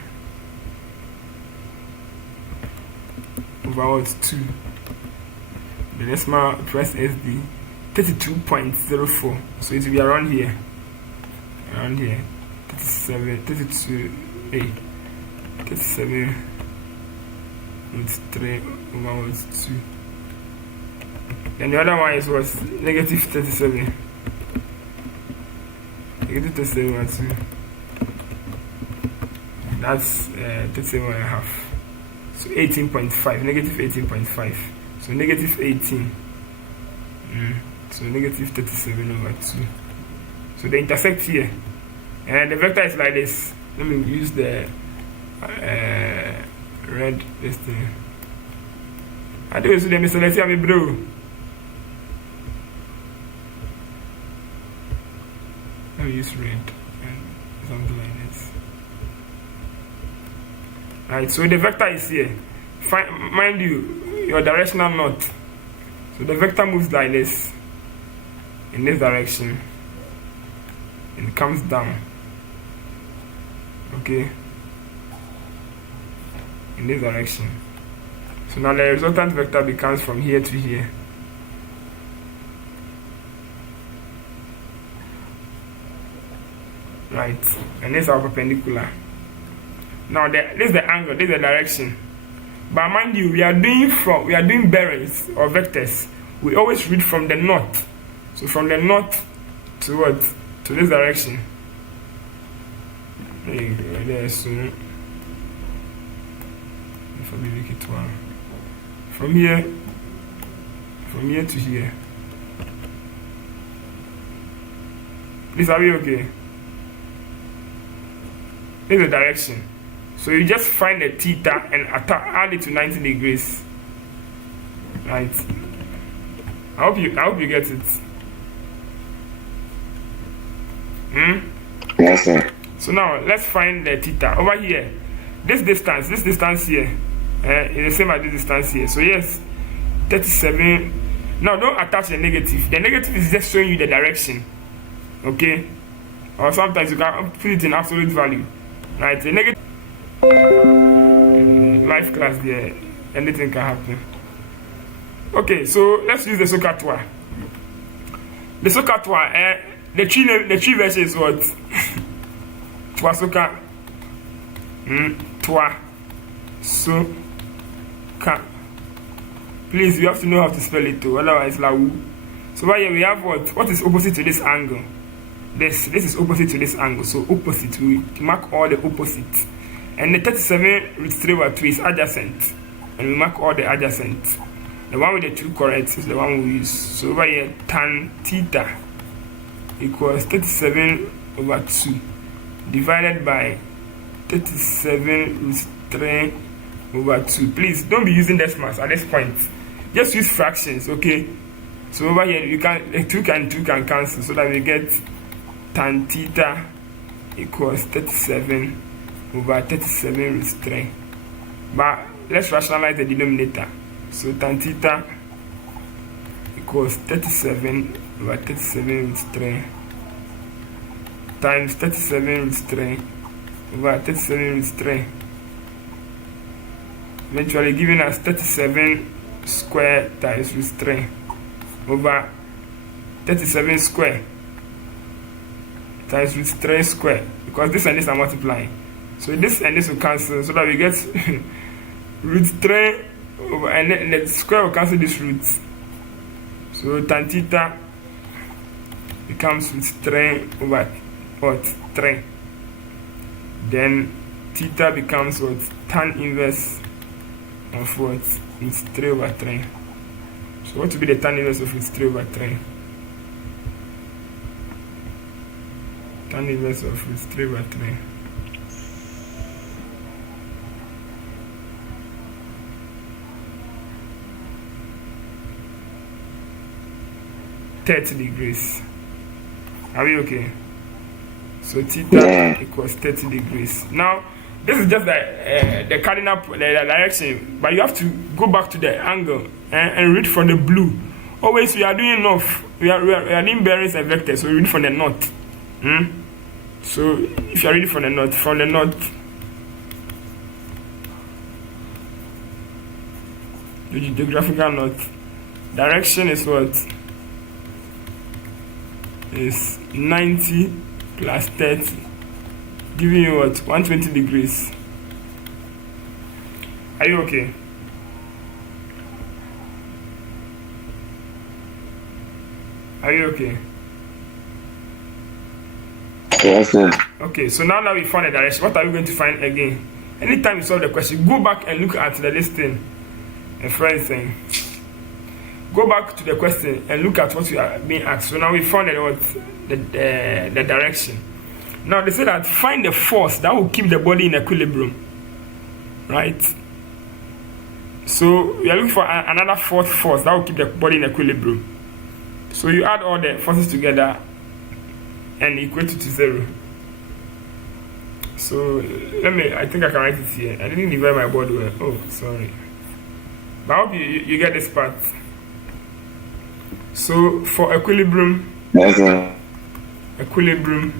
over 2. The decimal press SD 32.04. So it will be around here. 37, 32, 37 root 3 over 2. Then the other one is was negative 37. Negative 37 over 2. That's 37 and a half. So 18.5, negative 18.5. So negative 18. So negative 37 over 2. So they intersect here. And the vector is like this. Let me use the red this thing. I do so. Mr. Let's see, bro. Let me use red and something like this. Right, so the vector is here. Mind you, your directional north. So the vector moves like this in this direction. And it comes down. Okay. In this direction. So now the resultant vector becomes from here to here. Right, and this is our perpendicular. Now this is the angle, this is the direction. But mind you, we are doing bearings or vectors. We always read from the north. So from the north to what? To this direction. There you go. There soon. If I make it one. From here to here. Please, are we okay? This is the direction. So you just find the theta and add it to 90 degrees. Right. I hope you get it. Yes, sir. So now let's find the theta over here. This distance here is the same as this distance here. So yes, 37. Now don't attach the negative. The negative is just showing you the direction. Okay? Or sometimes you can put it in absolute value. Right? The negative life class there, anything can happen. Okay, so let's use the SOHCAHTOA. The SOHCAHTOA, the tree version is what? Twasoka. Twa. So. Ka. Please, you have to know how to spell it too, otherwise lau. So right here we have what? What is opposite to this angle? This is opposite to this angle. So opposite, we mark all the opposites. And the 37√3/2 is adjacent. And we mark all the adjacent. The one with the two corrects is the one we use. So over here, tan theta equals 37/2 divided by 37√3/2. Please don't be using decimals at this point. Just use fractions, okay? So over here, you can 2 can cancel, so that we get tan theta equals 37/37√3. But let's rationalize the denominator. So tan theta equals 37/37√3 times 37√3/37√3, eventually giving us 37 square times √3 over 37 square times √3 square, because this and this are multiplying. So this and this will cancel, so that we get √3 over, and the square will cancel this root. So tan theta becomes √3/3. Then theta becomes what? Tan inverse of what? √3/3. So what will be the tan inverse of √3/3? Tan inverse of √3/3. degrees. Are we okay? So theta equals 30 degrees. Now, this is just the cardinal direction, but you have to go back to the angle and read from the blue. Always, we are doing north. We are doing bearings and vectors, so we read from the north. So, if you are reading from the north, the geographical north, direction is what? Is 90 plus 30, giving you what? 120 degrees. Are you okay? Are you okay? Yes, sir. Okay, so now that we found the direction, what are we going to find again? Anytime you solve the question, go back and look at the listing. A friend saying, go back to the question and look at what you are being asked. So now we found the direction. Now they say that find the force that will keep the body in equilibrium. Right? So we are looking for another fourth force that will keep the body in equilibrium. So you add all the forces together and equate it to 0. So I think I can write it here. I didn't divide my board well. Oh, sorry. But I hope you get this part. So for equilibrium, equilibrium.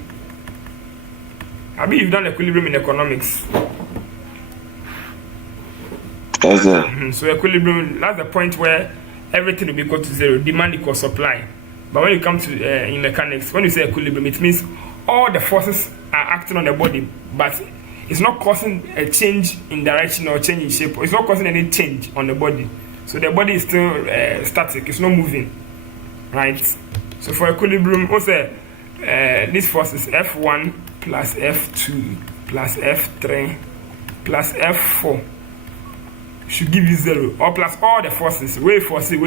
I mean, you've done equilibrium in economics. Yes, sir. So equilibrium, that's the point where everything will be equal to 0, demand equals supply. But when you come to in mechanics, when you say equilibrium, it means all the forces are acting on the body, but it's not causing a change in direction or change in shape. It's not causing any change on the body. So the body is still static. It's not moving, right? So for equilibrium, also this force is F1 plus F2 plus F3 plus F4 should give you 0, or plus all the forces, wave force, with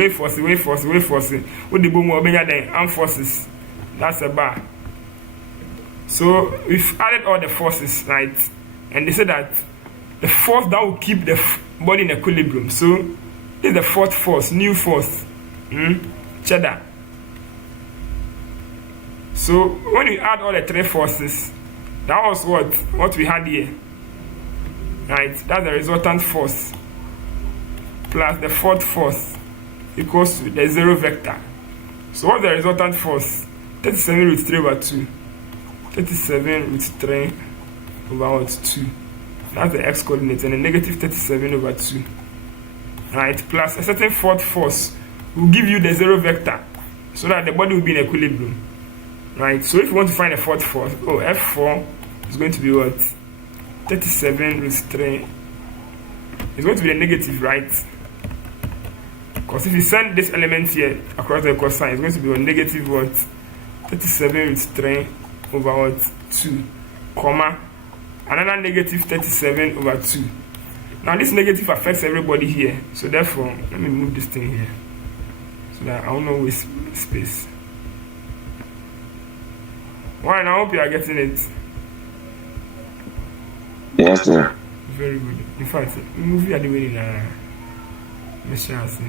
the boom or arm forces. That's a bar. So we've added all the forces, right? And they said that the force that will keep the body in equilibrium. So this is the fourth force, new force, cheddar. So when you add all the 3 forces, that was what we had here, right? That's the resultant force plus the fourth force equals to the 0 vector. So what's the resultant force? 37 root 3 over 2. 37 root 3 over 2. That's the x coordinate, and a negative 37 over 2. Right? Plus a certain fourth force will give you the 0 vector, so that the body will be in equilibrium. Right? So if you want to find a fourth force, F4 is going to be what? 37 root 3. It's going to be a negative, right? Because if you send this element here across the equal sign, it's going to be a negative what? 37 root 3 over what? 2, comma, another negative 37 over 2. Now this negative affects everybody here, so therefore, let me move this thing here, so that I will not waste space. Well, I hope you are getting it. Yes, sir. Very good. In fact, movie are the way in let's see. Let's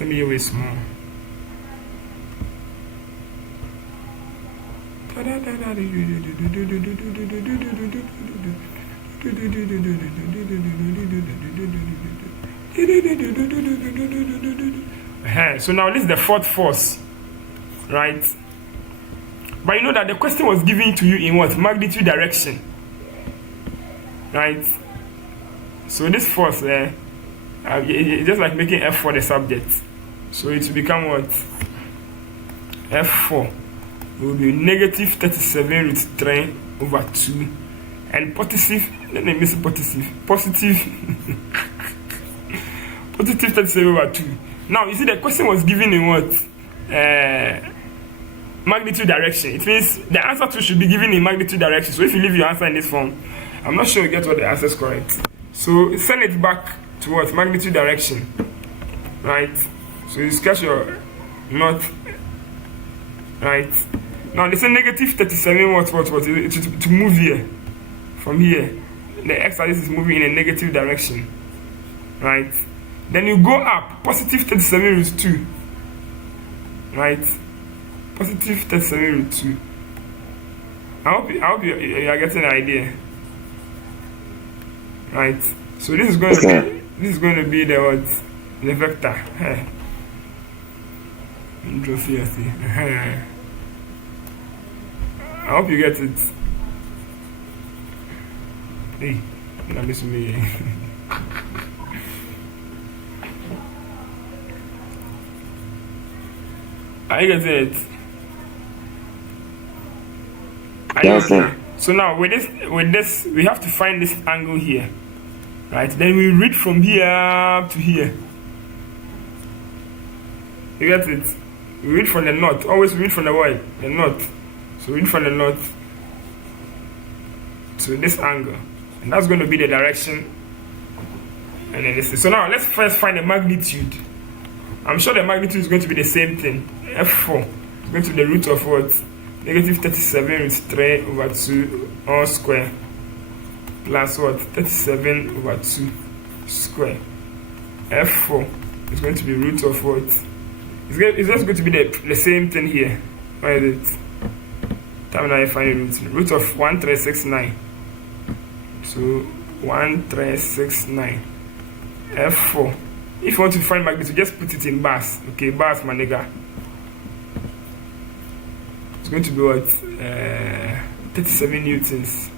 me away small. So now this is the fourth force, right? But you know that the question was given to you in what? Magnitude direction, right? So this force it's just like making F4 the subject. So it will become what? F4 will be negative 37 root 3 over 2, and positive, let me miss positive positive 37 over 2. Now you see the question was given in what? Magnitude direction. It means the answer to should be given in magnitude direction. So if you leave your answer in this form, I'm not sure you get what the answer is correct. So send it back to what? Magnitude direction, right? So you sketch your north, right? Now they say negative 37 what to move here, from here. The x-axis is moving in a negative direction, right? Then you go up, positive 37 root 2, right? Positive 37 root 2. I hope you are getting an idea, right? So this is going to be the what? The vector. I hope you get it. Hey, now listen to me. I get it. Yes, sir. So now with this, we have to find this angle here, right? Then we read from here to here. You get it? We read from the north. Always read from the what? The north. So read from the north So this angle, and that's going to be the direction. And then this. So now let's first find the magnitude. I'm sure the magnitude is going to be the same thing. F4 is going to be the root of what? Negative 37 root 3 over 2 all square plus what? 37 over 2 square. F4 is going to be root of what? It's just going to be the same thing here. Where is it? Time now you find the root of 1369. So 1369. F4. If you want to find magnitude, just put it in bars. Okay, bars, my nigga. It's going to be what? 37 newtons.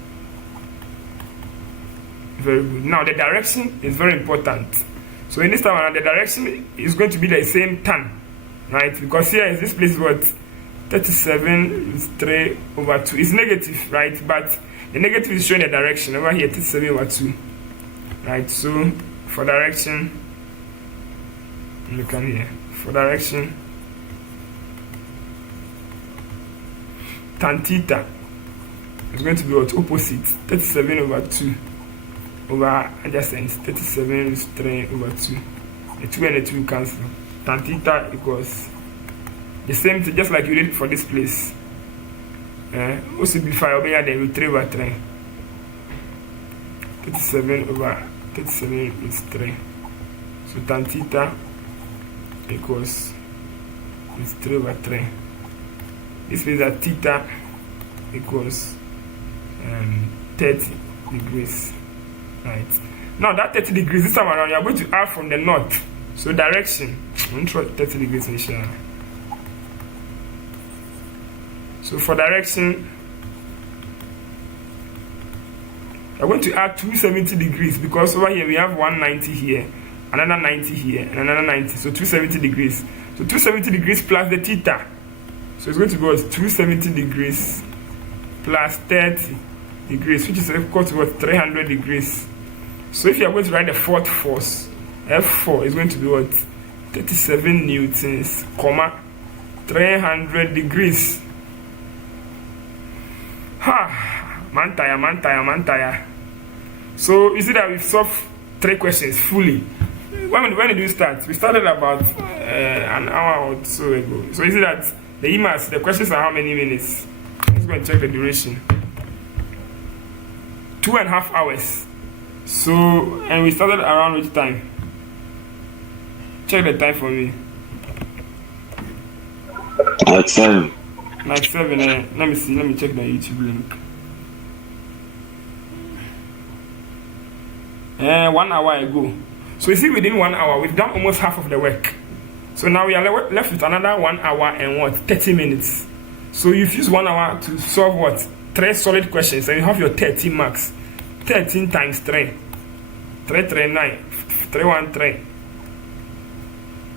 Very good. Now the direction is very important. So in this time around, the direction is going to be the same tan, right? Because here is this place is what? 37 is 3 over 2. It's negative, right? But the negative is showing the direction. Over here, 37 over 2. Right? So for direction, look at here. For direction, tan theta is going to be what? Opposite. 37 over 2 over adjacent. 37 is 3 over 2. The 2 and the 2 cancel. Tan theta equals the same thing, just like you did for this place. Also before over here, then root 3 over 3. 37 over 37 is 3. So tan theta equals is 3 over 3. This means that theta equals 30 degrees. Right. Now that 30 degrees, this time around, you are going to add from the north. So direction, I'm try 30 degrees initially. So for direction, I'm going to add 270 degrees because over here we have 190 here, another 90 here, and another 90. So 270 degrees. So 270 degrees plus the theta. So it's going to be what? 270 degrees plus 30 degrees, which is equal to what? 300 degrees. So if you are going to write the fourth force, F4 is going to be what? 37 newtons, comma, 300 degrees. Man tire. So you see that we've solved 3 questions fully. When did we start? We started about an hour or so ago. So you see that the emails, the questions are how many minutes? Let's go and check the duration. 2.5 hours. So, and we started around which time? Check the time for me. Like 7. Like 7. Let me see. Let me check the YouTube link. 1 hour ago. So you see, within 1 hour, we've done almost half of the work. So now we are left with another 1 hour and what? 30 minutes. So you've used 1 hour to solve what? 3 solid questions, and you have your 13 marks. 13 times 3. 339. 313.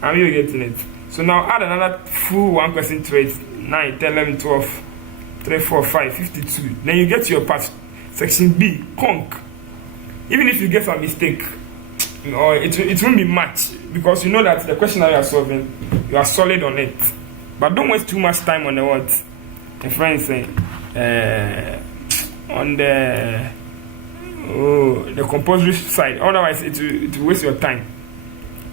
Are you getting it? So now add another full 1 question to it. 9, 10, 11, 12, 3, 4, 5, 52. Then you get to your part. Section B, conk. Even if you get a mistake, it won't be much because you know that the question that you are solving, you are solid on it. But don't waste too much time on the words. The friend say, on the compulsory side. Otherwise, it will waste your time.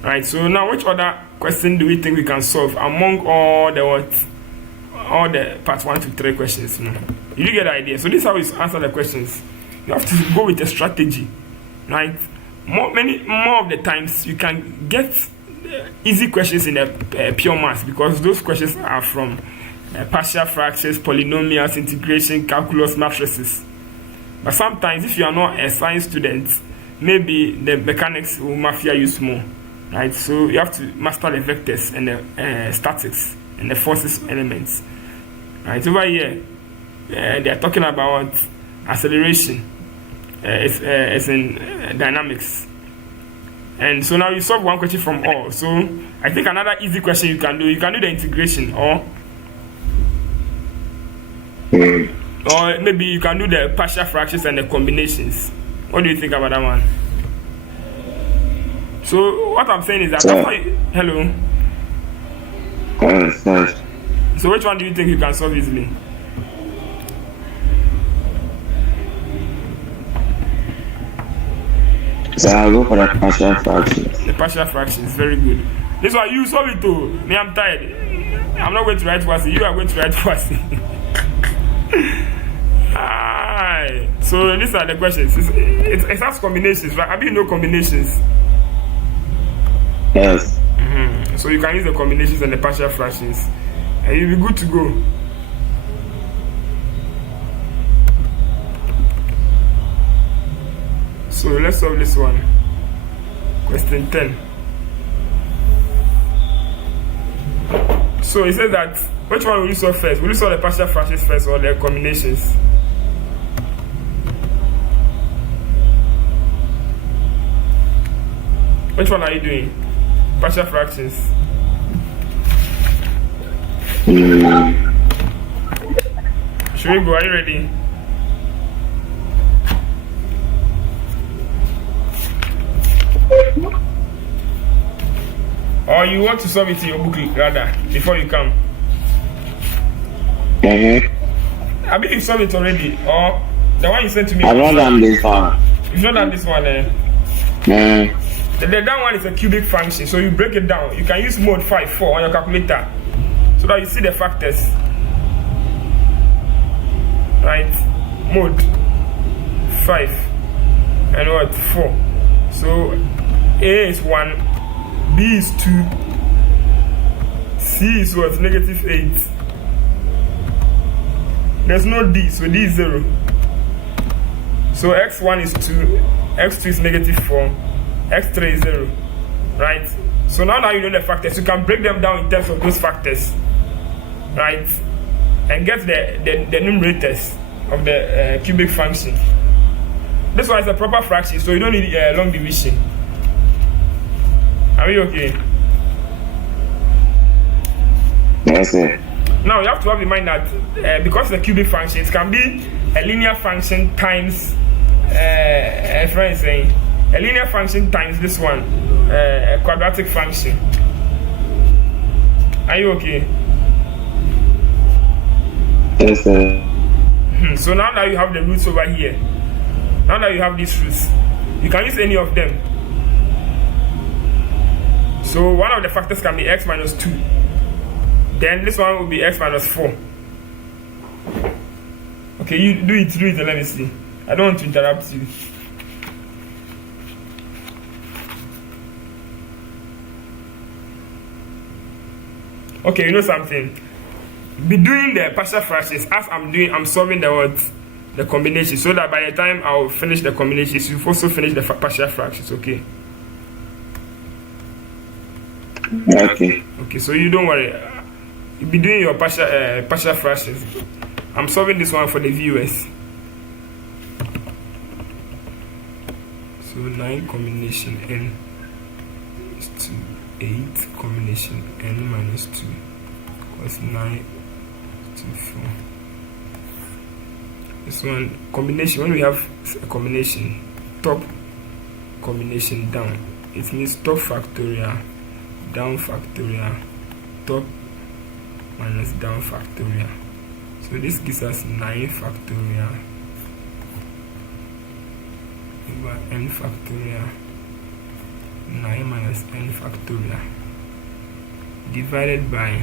Right. So now, which other question do we think we can solve among all the part 1 to 3 questions? You get the idea. So this is how we answer the questions. You have to go with a strategy. Right. More of the times you can get easy questions in the pure maths because those questions are from partial fractions, polynomials, integration, calculus, matrices. But sometimes if you are not a science student, maybe the mechanics will mafia you more, right? So you have to master the vectors and the statics and the forces elements, right? Over here, they are talking about acceleration. It's in dynamics. And so now you solve 1 question from all. So I think another easy question you can do the integration or maybe you can do the partial fractions and the combinations. What do you think about that one? So what I'm saying is that hello. So which one do you think you can solve easily? So I'll go for the partial fractions. The partial fractions, very good. This one you solve it too. Me, I'm tired. I'm not going to write WASSCE. You are going to write WASSCE. Aye. So these are the questions. It has combinations, right? Have you know combinations? Yes. So you can use the combinations and the partial fractions, and you'll be good to go. So let's solve this one. Question 10. So it says that which one will you solve first? Will you solve the partial fractions first or the combinations? Which one are you doing? Partial fractions. Should we go? Are you ready? Or you want to solve it in your book rather before you come? I mean, you solved it already, or the one you sent to me. I've not done this one. You've not done this one, The down one is a cubic function, so you break it down. You can use mode 4 on your calculator so that you see the factors. Right? Mode 5 and what? 4. So A is 1, B is 2, C is what? -8. There's no D, so D is 0. So x1 is 2, x2 is -4, x3 is 0, right? So now that you know the factors, you can break them down in terms of those factors, right? And get the numerators of the cubic function. This one is a proper fraction, so you don't need long division. Are we okay? Yes, sir. Now you have to have in mind that because the cubic function, it can be a linear function times a friend is saying a linear function times this one, a quadratic function. Are you okay? Yes, sir. So now that you have the roots over here, now that you have these roots, you can use any of them. So one of the factors can be x minus 2. Then this one will be x minus 4. Okay, you do it, and let me see. I don't want to interrupt you. Okay, you know something? Be doing the partial fractions as I'm solving the combination, so that by the time I'll finish the combinations, you've also finished the partial fractions, okay? Okay. Okay, so you don't worry. You'll be doing your partial fractions. I'm solving this one for the viewers. So 9 combination n is to 8 combination n minus 2 equals 9 to 4. This one combination, when we have a combination, top combination down, it means top factorial, down factorial, top minus down factorial. So this gives us 9 factorial over n factorial, 9 minus n factorial, divided by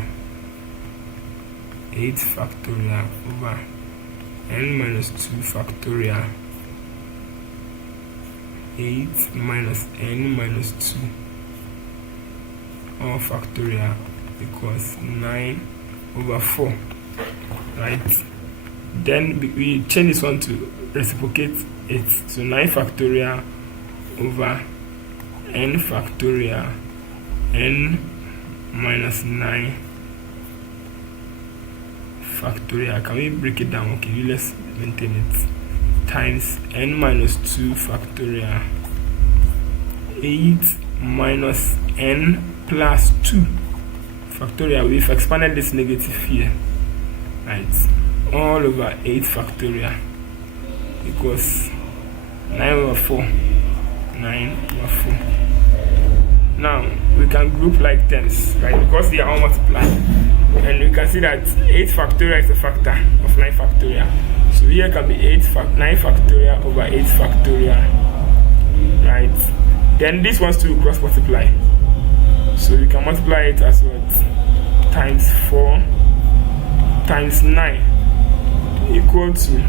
8 factorial over n minus 2 factorial, 8 minus n minus 2 all factorial equals 9 over 4, right? Then we change this one to reciprocate it, so 9 factorial over n factorial, n minus 9 factorial. Can we break it down? Okay, let's maintain it, times n minus 2 factorial, 8 minus n plus 2 factorial. We've expanded this negative here, right? All over 8 factorial equals 9 over 4. 9 over 4. Now we can group like terms, right? Because they are all multiplied, and we can see that 8 factorial is a factor of 9 factorial. So here can be 9 factorial over 8 factorial right? Then this one's to cross multiply, so we can multiply it as what? Times 4 times 9 equal to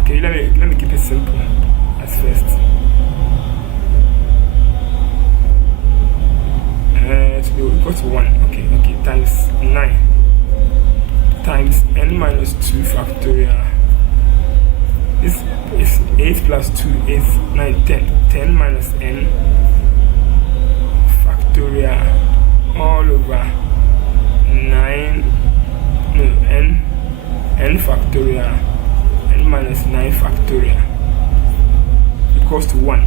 okay, let me keep it simple at first. To be equal to 1. Okay, times 9 times n minus 2 factorial. This is 8 plus 2 is 9, 10. 10 minus n factorial all over 9, no, n factorial, n minus 9 factorial equals to 1.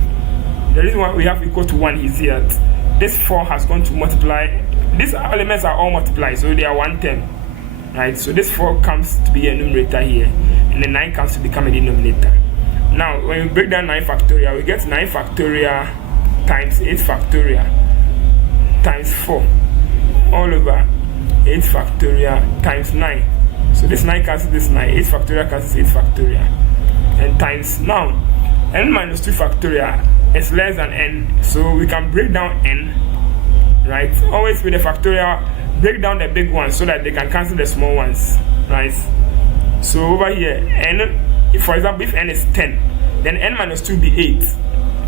The reason why we have equal to 1 is that this 4 has gone to multiply. These elements are all multiplied, so they are 110, right? So this 4 comes to be a numerator here, and the 9 comes to become a denominator. Now, when we break down 9 factorial, we get 9 factorial times 8 factorial times 4 all over 8 factorial times 9. So this 9 cancels this 9, 8 factorial cancels 8 factorial, and times, now n minus 2 factorial is less than n, so we can break down n, right? Always with the factorial, break down the big ones so that they can cancel the small ones, right? So over here, n, for example, if n is 10, then n minus 2 be 8,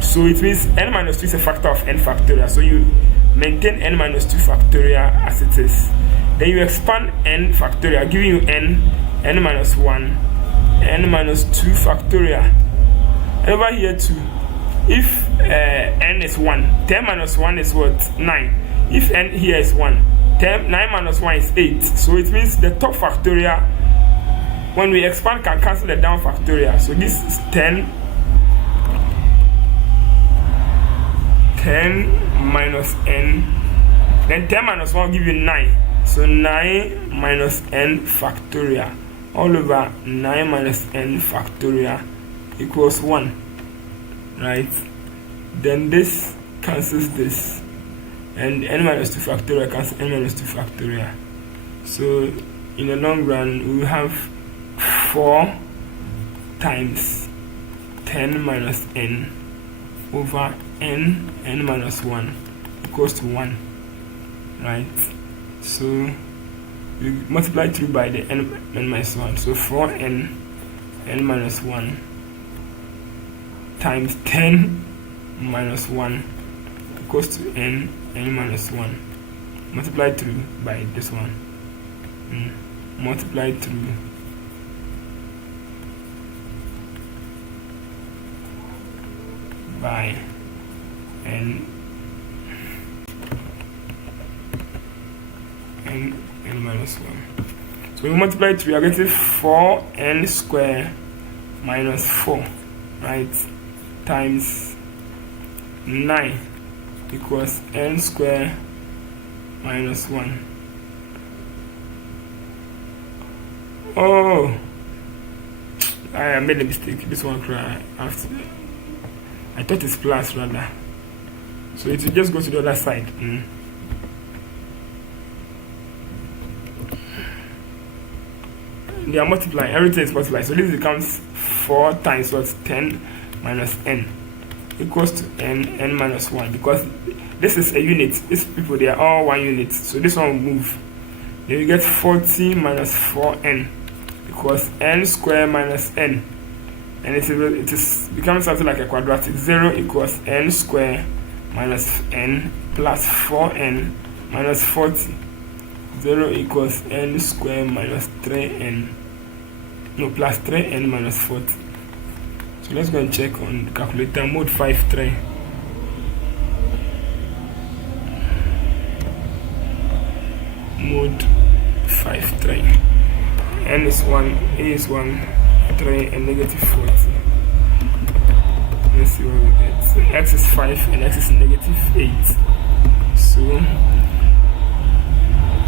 so it means n minus 2 is a factor of n factorial, so you maintain n minus 2 factorial as it is. Then you expand n factorial, giving you n minus 1, n minus 2 factorial. And over here too, if n is 1, 10 minus 1 is what? 9. If n here is 1, 9 minus 1 is 8. So it means the top factorial, when we expand, can cancel the down factorial. So this is 10 minus n. Then 10 minus 1 will give you 9. So 9 minus n factorial all over 9 minus n factorial equals 1, right? Then this cancels this, and n minus 2 factorial cancels n minus 2 factorial. So in the long run, we will have 4 times 10 minus n over n minus 1 equals to 1, right? So we multiply through by the n minus 1, so 4n minus 1 times 10 minus 1 equals to n minus 1, multiply through by this one, multiply through by n minus 1. So we multiply through, we are getting 4n square minus 4, right, times 9 equals n square minus 1. Oh, I made a mistake. This one cry after. I thought it's plus rather. So it will just go to the other side. They are multiplying. Everything is multiplying. So this becomes 4 times what? 10 minus n equals to n minus 1, because this is a unit. These people, they are all 1 unit. So this one will move. Then you get 40 minus 4n equals n square minus n. And it is becomes something like a quadratic. 0 equals n square minus n plus 4n minus 40. 0 equals n square minus 3n. No, plus 3n minus 40. So let's go and check on the calculator. Mode 5-3. Mode 5-3. N is 1, A is 1, 3, and negative 40. Let's see what we get. So x is 5 and x is negative 8. So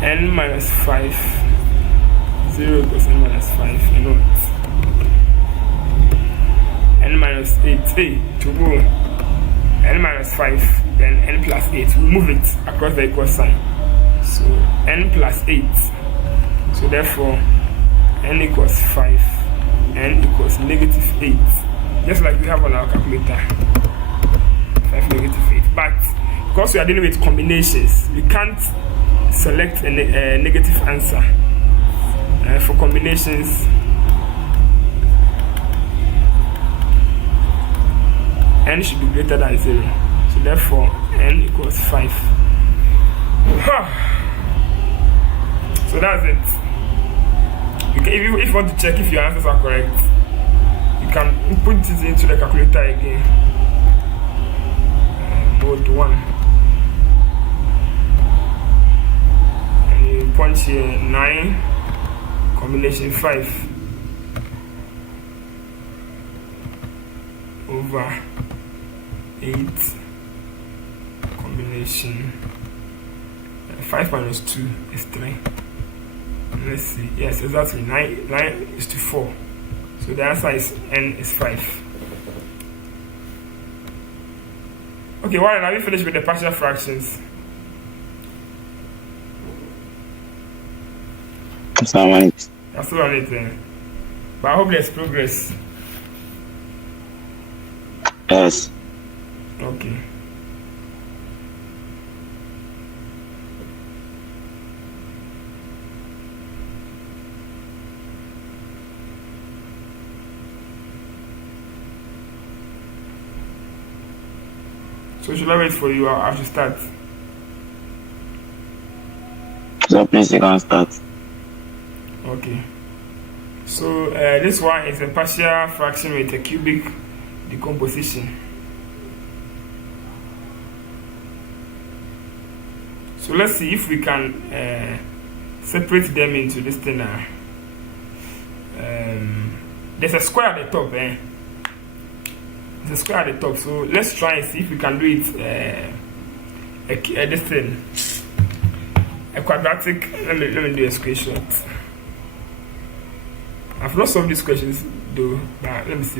n minus 5, 0 equals n minus 5, you know it. N minus 8, hey, to go n minus 5, then n plus 8. We move it across the equal sign. So n plus 8. So therefore, n equals 5, n equals negative 8, just like we have on our calculator. 5 negative 8. But because we are dealing with combinations, we can't select a negative answer. For combinations, n should be greater than 0. So therefore, n equals 5. So that's it. You can, if you want to check if your answers are correct, you can put it into the calculator again. Mode 1. And you punch here 9, combination 5 over 8, combination 5 minus 2 is 3. Let's see. Yes, exactly. 9 is to 4. So the answer is n is 5. Okay, Warren, have you finished with the partial fractions? I'm still on it. I'm still on it, but I hope there's progress. Yes. Okay. So should I wait for you? I should start. So please you can start. Okay. So this one is a partial fraction with a cubic decomposition. So let's see if we can separate them into this thing. There's a square at the top, There's a square at the top. So let's try and see if we can do it. This thing, a quadratic. Let me do a screenshot. I've not solved these questions though, but let me see what.